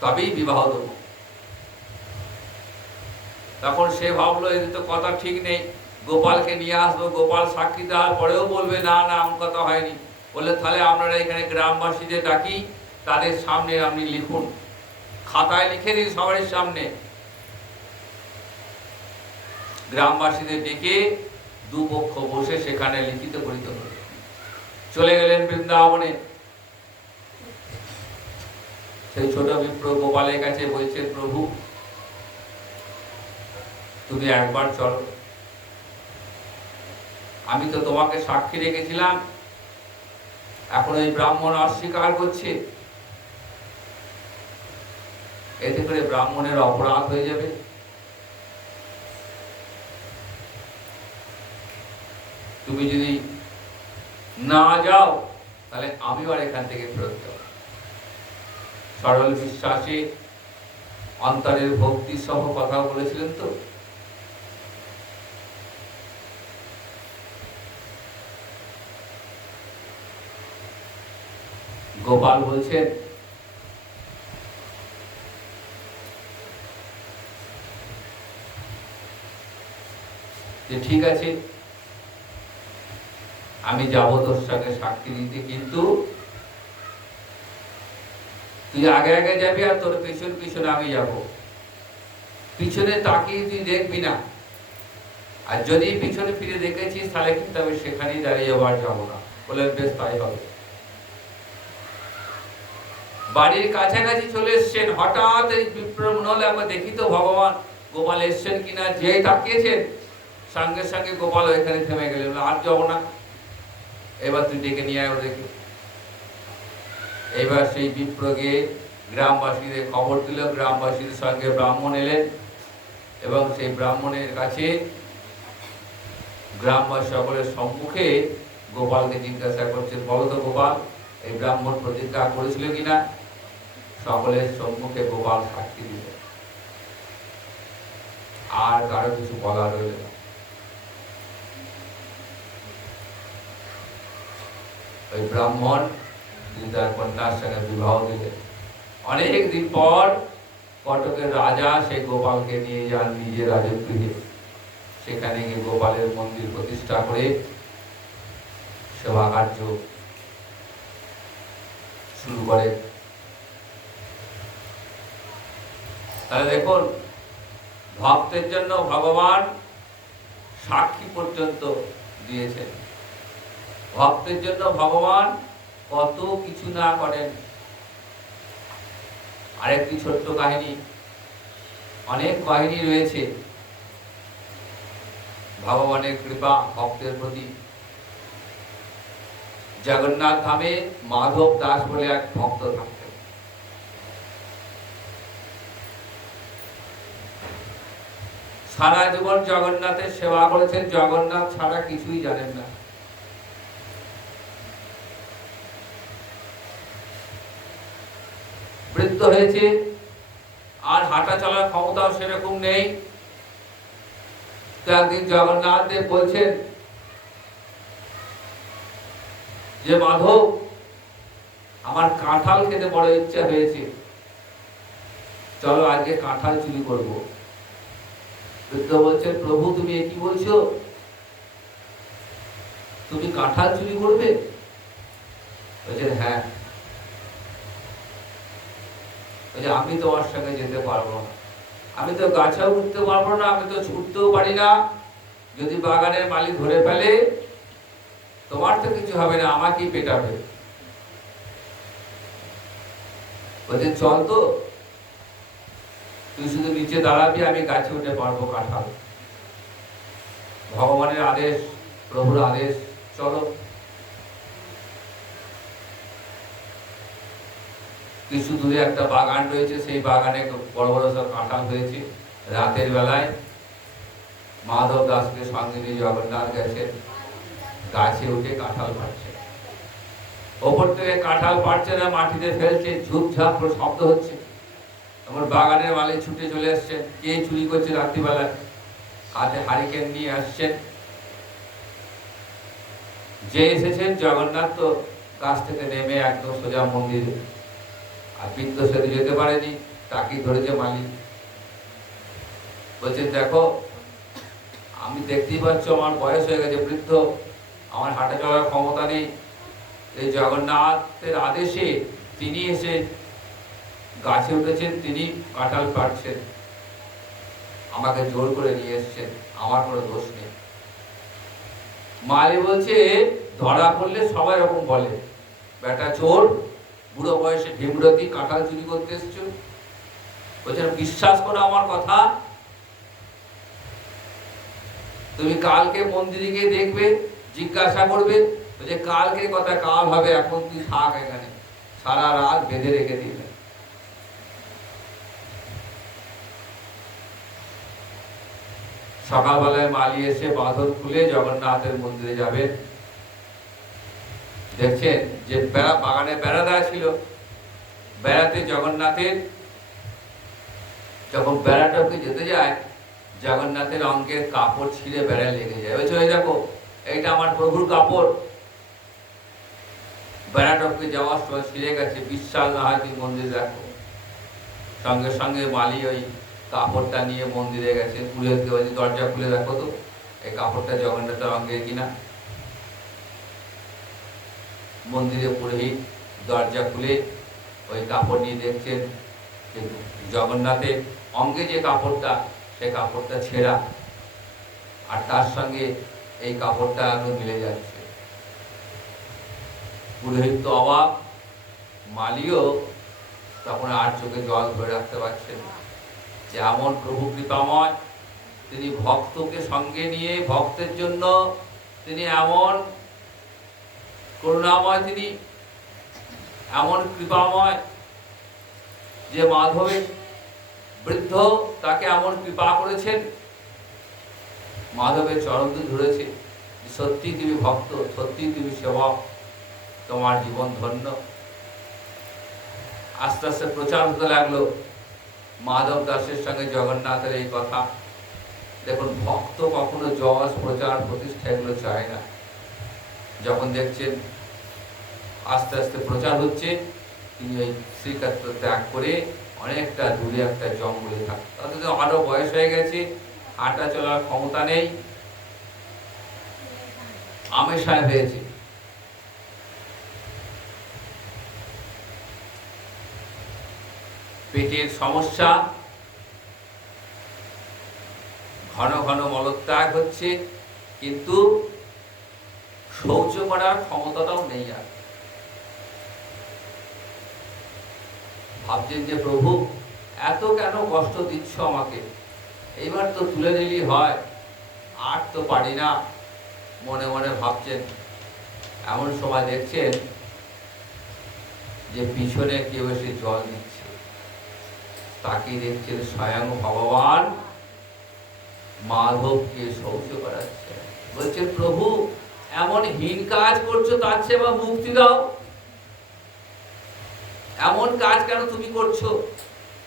তবেই বিবাহ দেবো। তখন সে ভাবলো, এদের তো কথা ঠিক নেই, গোপালকে নিয়ে আসবো, গোপাল সাক্ষী দেওয়ার পরেও বলবে না না আমার কথা হয়নি। বললে, তাহলে আপনারা এখানে গ্রামবাসীদের ডাকি, তাদের সামনে আপনি লিখুন, খাতায় লিখে দিন সবার সামনে। গ্রামবাসীদের ডেকে দুপক্ষ বসে সেখানে লিখিত করিতে হলো। চলে গেলেন বৃন্দাবনে। সেই ছোট বিপ্র গোপালের কাছে বলছে, প্রভু তুমি একবার চলো, আমি তো তোমাকে সাক্ষী রেখেছিলাম, এখন ওই ব্রাহ্মণ অস্বীকার করছে, এতে করে ব্রাহ্মণের অপরাধ হয়ে যাবে। তুমি যদি না যাও তাহলে আমিও আর এখান থেকে ফেরত যাব। সরল বিশ্বাসে অন্তরের ভক্তি সহ কথা বলেছিলেন তো। গোপাল বলছেন, যে ঠিক আছে আমি যাবো তোর সঙ্গে সাক্ষী দিতে, কিন্তু তুই আগে আগে যাবি আর তোর পিছন পিছনে আমি যাব, পিছনে তাকিয়ে তুই দেখবি না, আর যদি পিছনে ফিরে দেখেছিস তাহলে কিন্তু আমি সেখানেই দাঁড়িয়ে আবার যাবো না। বললেন বেশ তাই হবে। বাড়ির কাছাকাছি চলে এসছেন, হঠাৎ এই বিপ্র মনে হলে আমরা দেখি তো ভগবান গোপাল এসছেন কিনা, যেই তাকিয়েছেন সঙ্গে সঙ্গে গোপাল ওইখানে থেমে গেলেন, আর যাবো না, এবার তুই ডেকে নিয়ে আয় ওদেরকে। এবার সেই বিপ্রকে গ্রামবাসীদের খবর দিল, গ্রামবাসীদের সঙ্গে ব্রাহ্মণ এলেন এবং সেই ব্রাহ্মণের কাছে গ্রামবাসী সকলের সম্মুখে গোপালকে জিজ্ঞাসা করছেন, বলো তো গোপাল এই ব্রাহ্মণ প্রতিজ্ঞা করেছিল কিনা? সকলের সম্মুখে গোপাল সাক্ষী দিল, আর কারো কিছু বলা রইল না। ওই ব্রাহ্মণ তার কন্যার সঙ্গে বিবাহ দিলেন। অনেক দিন পর কটকের রাজা সেই গোপালকে নিয়ে যান নিজের রাজগৃহে, সেখানে গিয়ে গোপালের মন্দির প্রতিষ্ঠা করে সেবা কার্য শুরু করে। তাহলে দেখুন, ভক্তের জন্য ভগবান সাক্ষী পর্যন্ত দিয়েছেন, ভক্তের জন্য ভগবান কত কিছু না করেন। আরেকটি ছোট্ট কাহিনী, অনেক কাহিনী রয়েছে ভগবানের কৃপা ভক্তের প্রতি। জগন্নাথ ধামে মাধব দাস বলে এক ভক্ত থাকতেন। সারা জীবন জগন্নাথের সেবা করেছেন, জগন্নাথ ছাড়া কিছুই জানেন না। বৃদ্ধ হয়েছে, আর হাঁটা চলার ক্ষমতাও সেরকম নেই। তো একদিন জগন্নাথ দেব বলছেন যে মাধব, আমার কাঁঠাল খেতে বড় ইচ্ছা হয়েছে, চলো আজকে কাঁঠাল চুরি করব। বৃদ্ধ বলছেন, প্রভু তুমি কি বলছো, তুমি কাঁঠাল চুরি করবে? বলছেন হ্যাঁ। আমি তোমার সঙ্গে যেতে পারবো না, আমি তো গাছেও উঠতে পারবো না, আমি তো ছুটতেও পারি না, যদি বাগানের মালিক ধরে ফেলে তোমার তো কিছু হবে না, আমাকেই পেটাবে। বলছেন চল তো, তুই শুধু নিচে দাঁড়াবি, আমি গাছে উঠে পারবো কাঁঠাল। ভগবানের আদেশ, প্রভুর আদেশ, চলো। কিছু দূরে একটা বাগান রয়েছে, সেই বাগানে বড় বড় সব কাঁঠাল হয়েছে। রাতের বেলায় মাধব দাসকে সঙ্গে নিয়ে জগন্নাথ গেছেন, গাছে উঠে কাঁঠাল পাড়ছে। ওপর থেকে কাঁঠাল পাড়ছে না, মাটিতে ফেলছে, ঝুপঝাপ করে শব্দ হচ্ছে। আমার বাগানের মালিক ছুটে চলে আসছেন, কে চুরি করছে রাত্রিবেলায়, হাতে হারিকেন নিয়ে আসছেন। যে এসেছেন জগন্নাথ তো গাছ থেকে নেমে একদম সোজা মন্দিরে, আর বৃদ্ধ সেতু যেতে পারেনি, তাকে ধরেছে মালিক। বলছেন দেখো, আমি দেখতেই পাচ্ছ আমার বয়স হয়ে গেছে, বৃদ্ধ, আমার হাঁটা চলার ক্ষমতা নেই, এই জগন্নাথের আদেশে তিনি এসে গাছে উঠেছেন, তিনি কাঁঠাল পাড়ছেন, আমাকে জোর করে নিয়ে এসছেন, আমার কোনো দোষ নেই। মালি বলছে ধরা পড়লে সবাই রকম বলে, বেটা চোর, বুড়ো বয়সে ভীমরতি কাঁঠাল চুরি করতে এসছো? বলছেন বিশ্বাস করো আমার কথা, তুমি কালকে মন্দিরে গিয়ে দেখবে, জিজ্ঞাসা করবে, বলছে কালকে কথা কাল হবে, এখন তুই থাক এখানে। সারা রাত বেঁধে রেখে দিলেন। সকালবেলায় মালি এসে বাঁধন খুলে জগন্নাথের মন্দিরে যাবেন। দেখছেন যে বাগানে বেড়া দেওয়া ছিল, বেড়াতে জগন্নাথের যখন বেড়াটাকে যেতে যায়, জগন্নাথের অঙ্গের কাপড় ছিঁড়ে বেড়া লেগে যায়। বলছে ওই দেখো, এইটা আমার প্রভুর কাপড়। বেড়াটপকে যাওয়ার সময় ছিঁড়ে গেছে, বিশ্বাস না হয় তুমি মন্দিরে দেখো। সঙ্গে সঙ্গে মালি ওই কাপড়টা নিয়ে মন্দিরে গেছে, পুরোহিতকে বলছে দরজা খুলে দেখো তো এই কাপড়টা জগন্নাথের অঙ্গে কিনা। মন্দিরে পুরোহিত দরজা খুলে ওই কাপড় নিয়ে দেখছেন কিন্তু জগন্নাথের অঙ্গে যে কাপড়টা, সে কাপড়টা ছেঁড়া, আর তার সঙ্গে এই কাপড়টা আরো মিলে যাচ্ছে। পুরোহিত তো অবাক, মালিও তখন আর চোখে জল ধরে রাখতে পারছেন না। যে এমন প্রভু কৃপাময়, তিনি ভক্তকে সঙ্গে নিয়ে ভক্তের জন্য তিনি এমন করুণাময়, তিনি এমন কৃপাময় যে মাধবের বৃদ্ধ তাকে এমন কৃপা করেছেন, মাধবের চরণ ধরেছে, সত্যি তুমি ভক্ত, সত্যি তুমি সেবক, তোমার জীবন ধন্য। আস্তে আস্তে প্রচার হতে লাগলো মাধব দাসের সঙ্গে জগন্নাথের এই কথা। দেখুন, ভক্ত কখনো যশ প্রচার প্রতিষ্ঠা এগুলো চায় না। যখন দেখছেন আস্তে আস্তে প্রচার হচ্ছে, তিনি ওই শ্রীক্ষেত্র ত্যাগ করে অনেকটা দূরে একটা জঙ্গলে থাকতেন। তাতে তো আরো বয়স হয়ে গেছে, হাঁটা চলার ক্ষমতা নেই, আমেশায় হয়েছে। পেটের সমস্যা, ঘন ঘন মলত্যাগ হচ্ছে, কিন্তু শৌচ করার ক্ষমতাটাও নেই। আর ভাবছেন যে প্রভু এত কেন কষ্ট দিচ্ছ আমাকে, এইবার তো তুলে নিলেই হয়, আর তো পারি না, মনে মনে ভাবছেন। এমন সময় দেখছেন যে পিছনে কেউ এসে জল দিচ্ছে, তাকে দেখছেন স্বয়ং ভগবান মাধবকে শৌচ করাচ্ছে। বলছেন প্রভু এমন হীন কাজ করছো, তার চেয়ে বা মুক্তি দাও। এমন কাজ কেন তুমি করছো?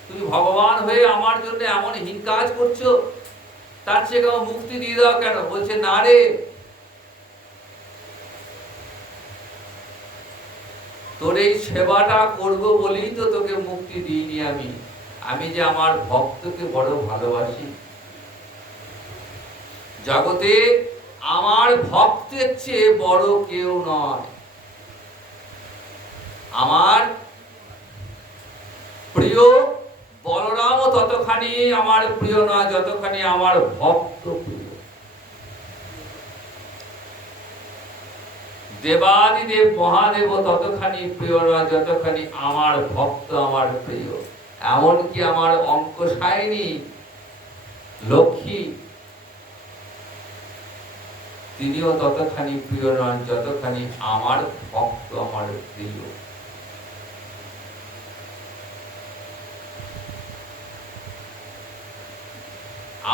তুমি ভগবান হয়ে আমার জন্য এমন হীন কাজ করছো, তার চেয়ে কেন মুক্তি দিয়ে দাও কেন? বলছে না রে, তোর এই সেবাটা করবো বলেই তো তোকে মুক্তি দিইনি আমি। আমি যে আমার ভক্তকে বড় ভালোবাসি, জগতে আমার ভক্তের চেয়ে বড় কেউ নয়। আমার প্রিয় বলরামও ততখানি আমার প্রিয় নয় যতখানি আমার ভক্ত প্রিয়। দেবাদিদেব মহাদেব ততখানি প্রিয় নয় যতখানি আমার ভক্ত আমার প্রিয়। এমনকি আমার অঙ্কশায়িনী লক্ষ্মী, তিনিও ততখানি প্রিয় নন যতখানি আমার ভক্ত আমার প্রিয়।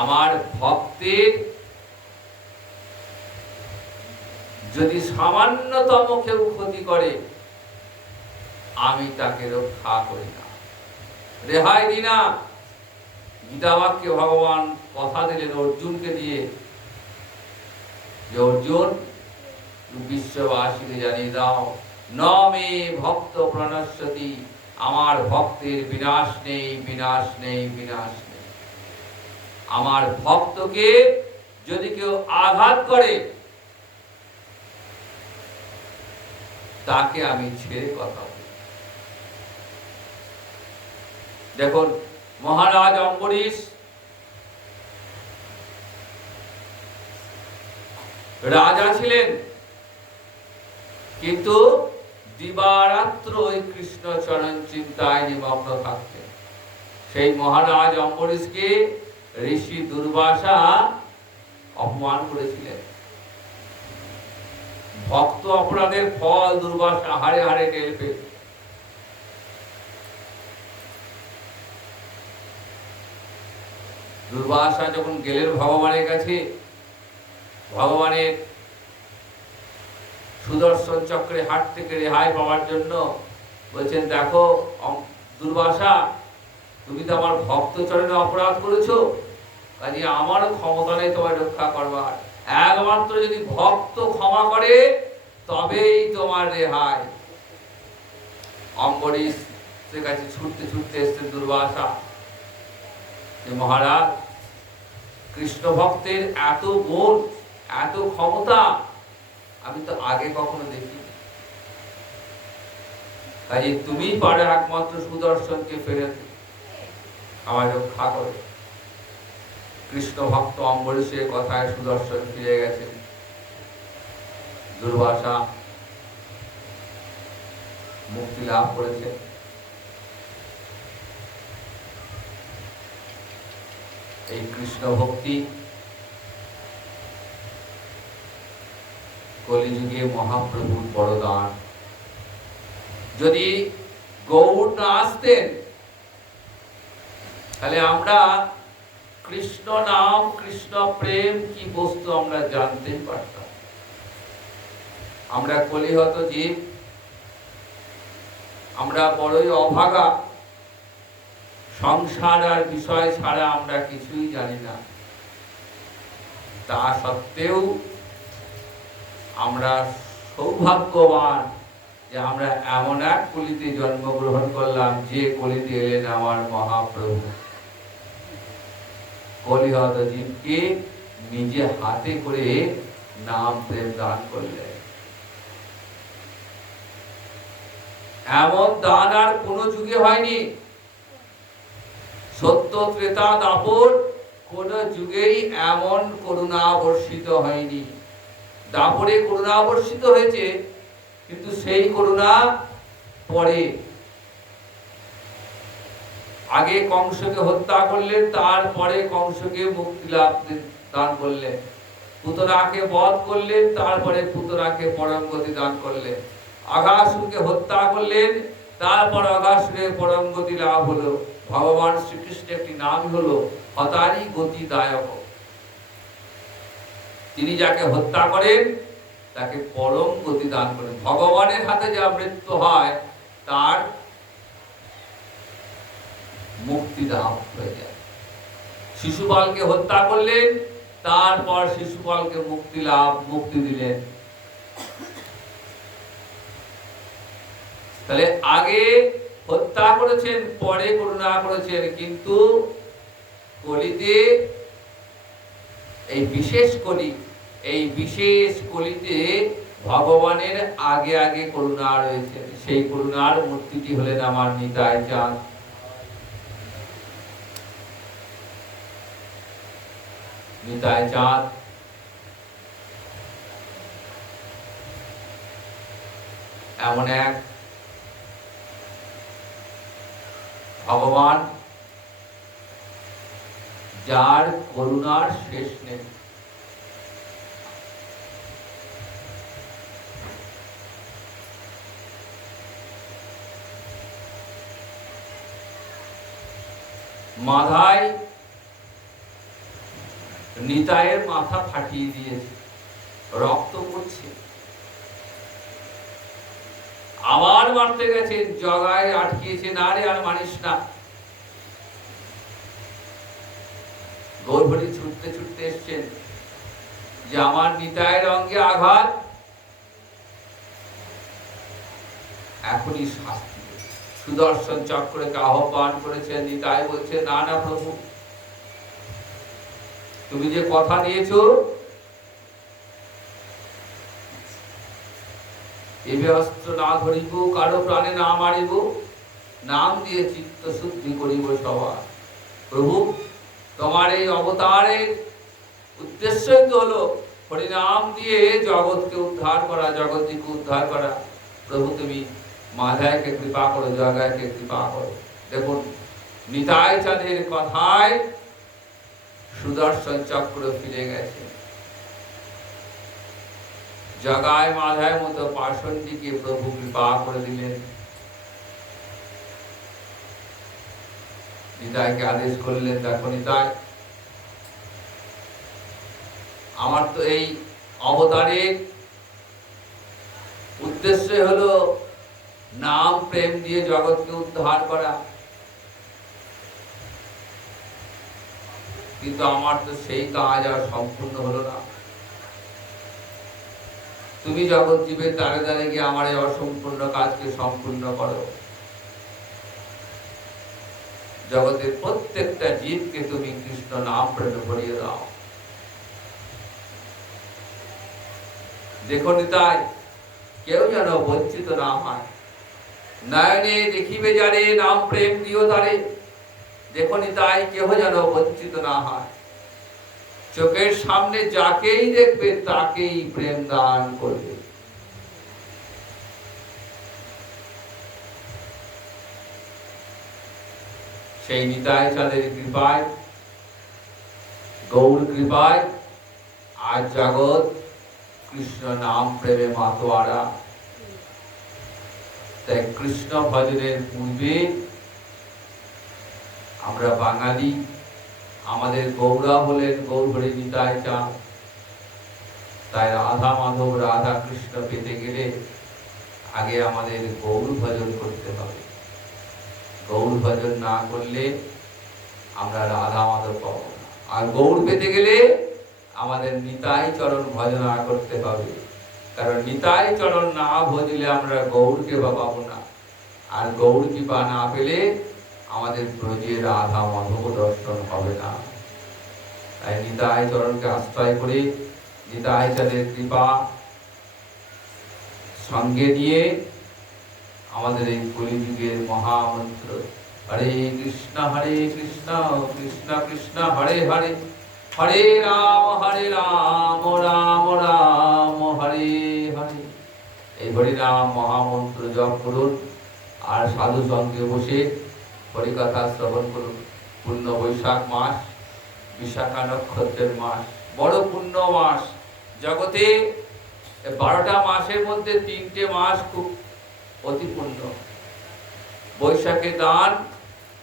আমার ভক্তের যদি সামান্যতম কেউ ক্ষতি করে, আমি তাকে রক্ষা করি না, রেহাই দিই না। গীতাবাক্যে ভগবান কথা দিলেন অর্জুনকে দিয়ে, যে অর্জুন বিশ্ববাসীকে জানিয়ে দাও, ন মে ভক্ত প্রণশ্যতি, আমার ভক্তের বিনাশ নেই, বিনাশ নেই, বিনাশ নেই। আমার ভক্তকে যদি কেউ আঘাত করে, তাকে আমি ছেড়ে কথা বলি। দেখুন, মহারাজ অম্বরীশ রাজা ছিলেন, কিন্তু দিবারাত্র ওই কৃষ্ণ চরণ চিন্তায় নিমগ্ন থাকতেন। সেই মহারাজ অম্বরীশকে ঋষি দুর্বাসা অপমান করেছিলেন। ভক্ত অপরাধের ফল দুর্বাসা হাড়ে হাড়ে টের পেত। দুর্বাসা যখন গেলেন ভগবানের কাছে, ভগবানের সুদর্শন চক্রে হাত থেকে রেহাই পাওয়ার জন্য বলছেন, দেখো দুর্বাসা, তুমি তো আমার ভক্ত চরণে অপরাধ করেছো, কাজে আমারও ক্ষমতা নেই তোমার রক্ষা করবার। একমাত্র যদি ভক্ত ক্ষমা করে তবেই তোমার রেহাই। অম্বরীশের কাছে ছুটতে ছুটতে এসছেন দুর্বাসা, যে মহারাজ, কৃষ্ণ ভক্তের এত গুণ, এত ক্ষমতা আমি তো আগে কখনো দেখিনি, কাজে তুমি পারো একমাত্র সুদর্শনকে ফেরত আমার রক্ষা করো। কৃষ্ণ ভক্ত অম্বরীশের কথায় সুদর্শন ফিরে গেছেন। দুর্বাসা মুক্তি লাভ করেছে। এই কৃষ্ণ ভক্তি কলিযুগে মহাপ্রভুর বড় দান। যদি গৌর না আসতেন তাহলে আমরা কৃষ্ণ নাম, কৃষ্ণ প্রেম কি বস্তু আমরা জানতে পারতাম। আমরা কলিহত জীব, আমরা বড়ই অভাগা, সংসার আর বিষয় ছাড়া আমরা কিছুই জানি না। তা সত্ত্বেও আমরা সৌভাগ্যবান যে আমরা এমন এক কলিতে জন্মগ্রহণ করলাম, যে কলিতে এলেন আমার মহাপ্রভু। কলিহত জীবকে নিজে হাতে করে নাম প্রেম দান করলেন। এমন দান আর কোন যুগে হয়নি। সত্য ত্রেতা দাপর কোন যুগেই এমন করুণা বর্ষিত হয়নি। দাপরে করুণা বর্ষিত হয়েছে, কিন্তু সেই করুণা পরে। আগে কংসকে হত্যা করলেন, তারপরে কংসকে মুক্তি লাভ দান করলেন। পুতনাকে বধ করলেন, তারপরে পুতনাকে পরম গতি দান করলেন। অঘাসুরকে হত্যা করলেন, তারপর অঘাসুরের পরম গতি লাভ হলো। ভগবান শ্রীকৃষ্ণের একটি নাম হলো হতারি গতিদায়ক। তিনি যাকে হত্যা করেন তাকে পরম গতি দান করেন। ভগবানের হাতে যা মৃত্যু হয় তার মুক্তি দান হয়ে যায়। শিশুপালকে হত্যা করলেন, তারপর শিশুপালকে মুক্তি দিলেন। তাহলে আগে হত্যা করেছেন, পরে করুণা করেছেন। কিন্তু কলিতে এই বিশেষ কলি, এই বিশেষ কলিতে ভগবানের আগে আগে করুণা রয়েছে। সেই করুণার মূর্তিটি হলেন আমার নিতাই চাঁদ। নিতাই চাঁদ এমন এক ভগবান যার করুণার শেষ নেই। মাথায় নিতাইয়ের মাথা ফাটিয়ে দিয়েছে, রক্ত পড়ছে। আবার মারতে গেছে, জগায় আটকিয়েছে, না রে আর মারিস না। গৌরহরি ছুটতে ছুটতে এসছেন যে আমার নিতাইয়ের অঙ্গে আঘাত, এখনই শাস্তি। সুদর্শন চক্রকে আহ্বান করেছেন। নিতাই বলছে, না না প্রভু, তুমি যে কথা দিয়েছো এবে অস্ত্র না ধরিব, কারো প্রাণে না মারিব, নাম দিয়ে চিত্ত শুদ্ধি করিব সবার। প্রভু, তোমার এই অবতারের উদ্দেশ্যই তো হলো হরিনাম দিয়ে জগৎকে উদ্ধার করা, জগৎকে উদ্ধার করা। প্রভু তুমি মাধায়কে কৃপা করো, জগায়কে কৃপা করো। দেখুন নিতাই চাঁদের কথায় সুদর্শন চক্র ফিরে গেছে। জগায় মাধায় মতো পাষণ্ডীকে প্রভু কৃপা করে দিলেন। নিতাইকে আদেশ করলেন, দেখো নিতাই, আমার তো এই অবতারের উদ্দেশ্য হলো নাম প্রেম দিয়ে জগৎকে উদ্ধার করা, কিন্তু আমার তো সেই কাজ আর সম্পূর্ণ হলো না। তুমি জগৎ জীবের দ্বারে দ্বারে গিয়ে আমার এই অসম্পূর্ণ কাজকে সম্পূর্ণ করো। জগতের প্রত্যেকটা জীবকে তুমি কৃষ্ণ নাম প্রেমে ভরিয়ে দাও। দেখো নিতাই, কেউ যেন বঞ্চিত না হয়। নয়নে দেখিবে যারে, নাম প্রেম দিও তারে। দেখো নিতাই, কেউ যেন বঞ্চিত না হয়। চোখের সামনে যাকেই দেখবে তাকেই প্রেম দান করবে। সেই নিতাই চাঁদের কৃপায়, গৌর কৃপায় আজ জগৎ কৃষ্ণ নাম প্রেমে মাতোয়ারা। তাই কৃষ্ণ ভজনের পূর্বে আমরা বাঙালি, আমাদের গৌরা হলেন গৌরহরি নিতাই চাঁদ। তাই রাধা মাধব রাধা কৃষ্ণ পেতে গেলে আগে আমাদের গৌর ভজন করতে হবে। গৌর ভজন না করলে আমরা রাধা মাধব পাবো না। আর গৌর পেতে গেলে আমাদের নিতাই চরণ ভজনা করতে হবে। কারণ নিতাই চরণ না ভজিলে আমরা গৌরকে পাবো না। আর গৌর কৃপা না পেলে আমাদের ব্রজের রাধা মাধব দর্শন হবে না। তাই নিতাই চরণকে আশ্রয় করে নিতাই চাঁদের কৃপা সঙ্গে নিয়ে আমাদের এই কলিযুগের মহামন্ত্র হরে কৃষ্ণ কৃষ্ণ কৃষ্ণ হরে হরে, হরে রাম রাম রাম হরে হরে, এই হরিনাম মহামন্ত্র জপ করুন। আর সাধু সঙ্গে বসে হরিকথা শ্রবণ করুন। পূর্ণ বৈশাখ মাস, বিশাখা নক্ষত্রের মাস, বড় পূর্ণ মাস। জগতে 12টা মাসের মধ্যে 3টে মাস খুব অতি পূর্ণ। বৈশাখে দান,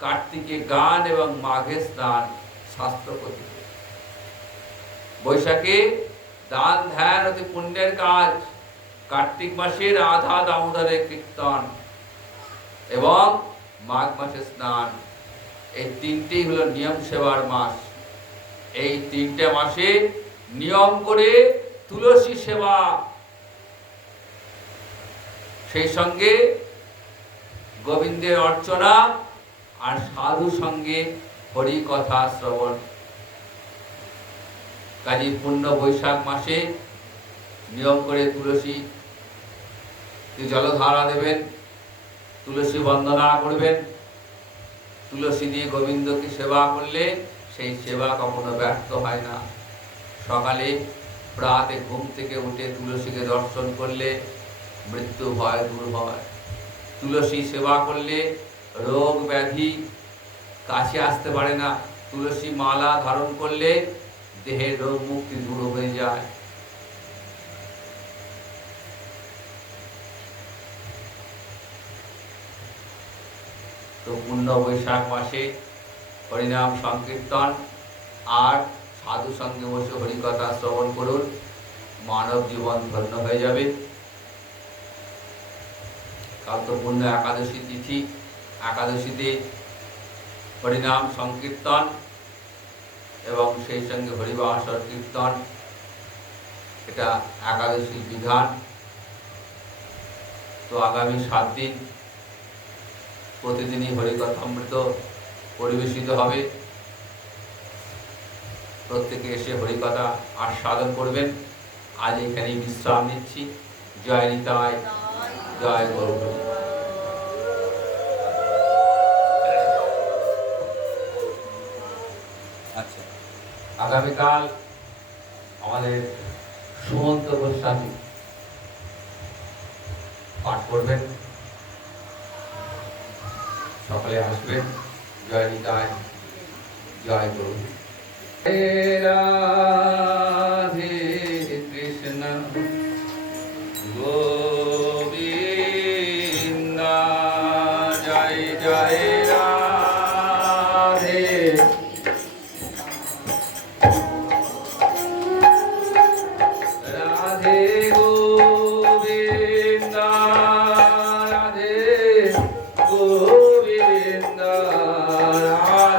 কার্তিকে গান এবং মাঘে স্নান, শাস্ত্র কথিত। বৈশাখে দান ধ্যান অতি পুণ্যের কাজ, কার্তিক মাসে রাধা দামোদরের কীর্তন এবং মাঘ মাসে স্নান। এই 3টেই হলো নিয়ম সেবার মাস। এই 3টে মাসে নিয়ম করে তুলসী সেবা, সেই সঙ্গে গোবিন্দের অর্চনা, আর সাধু সঙ্গে হরি কথা শ্রবণ। কাজী পূর্ণ বৈশাখ মাসে নিয়ম করে তুলসী জলধারা দেবেন, তুলসী বন্দনা করবেন। তুলসী দিয়ে গোবিন্দকে সেবা করলে সেই সেবা কখনো ব্যর্থ হয় না। সকালে প্রাতে ঘুম থেকে উঠে তুলসীকে দর্শন করলে মৃত্যু ভয় দূর হয়। তুলসী সেবা করলে রোগ ব্যাধি কাছে আসতে পারে না। তুলসী মালা ধারণ করলে দেহের রোগ মুক্তি দূর হয়ে যায়। তো পূর্ণ বৈশাখ মাসে হরিনাম সংকীর্তন আর সাধু সঙ্গে বসে হরিকথা শ্রবণ করুন, মানব জীবন ধন্য হয়ে যাবে। কাল তো পূর্ণ একাদশী তিথি, একাদশীতে হরিনাম সংকীর্তন এবং সেই সঙ্গে হরিবাসর কীর্তন, এটা একাদশীর বিধান। তো আগামী 7 দিন প্রতিদিনই হরিকথামৃত পরিবেশিত হবে। প্রত্যেকে এসে হরিকথা আস্বাদন করবেন। আজ এখানেই বিশ্রাম নিচ্ছি। জয় নিতাই, জয় গৌর। আচ্ছা, আগামীকাল আমাদের সুমন্ত গোস্বামী পাঠ করবেন, সকলে আসবেন। জয় নিতাই, জয় গুরু। রাধে কৃষ্ণ গোবিন্দ, জয় জয় রাধে। রাধে গোবিন্দ, রাধে গোবিন্দ, রাধে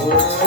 Guru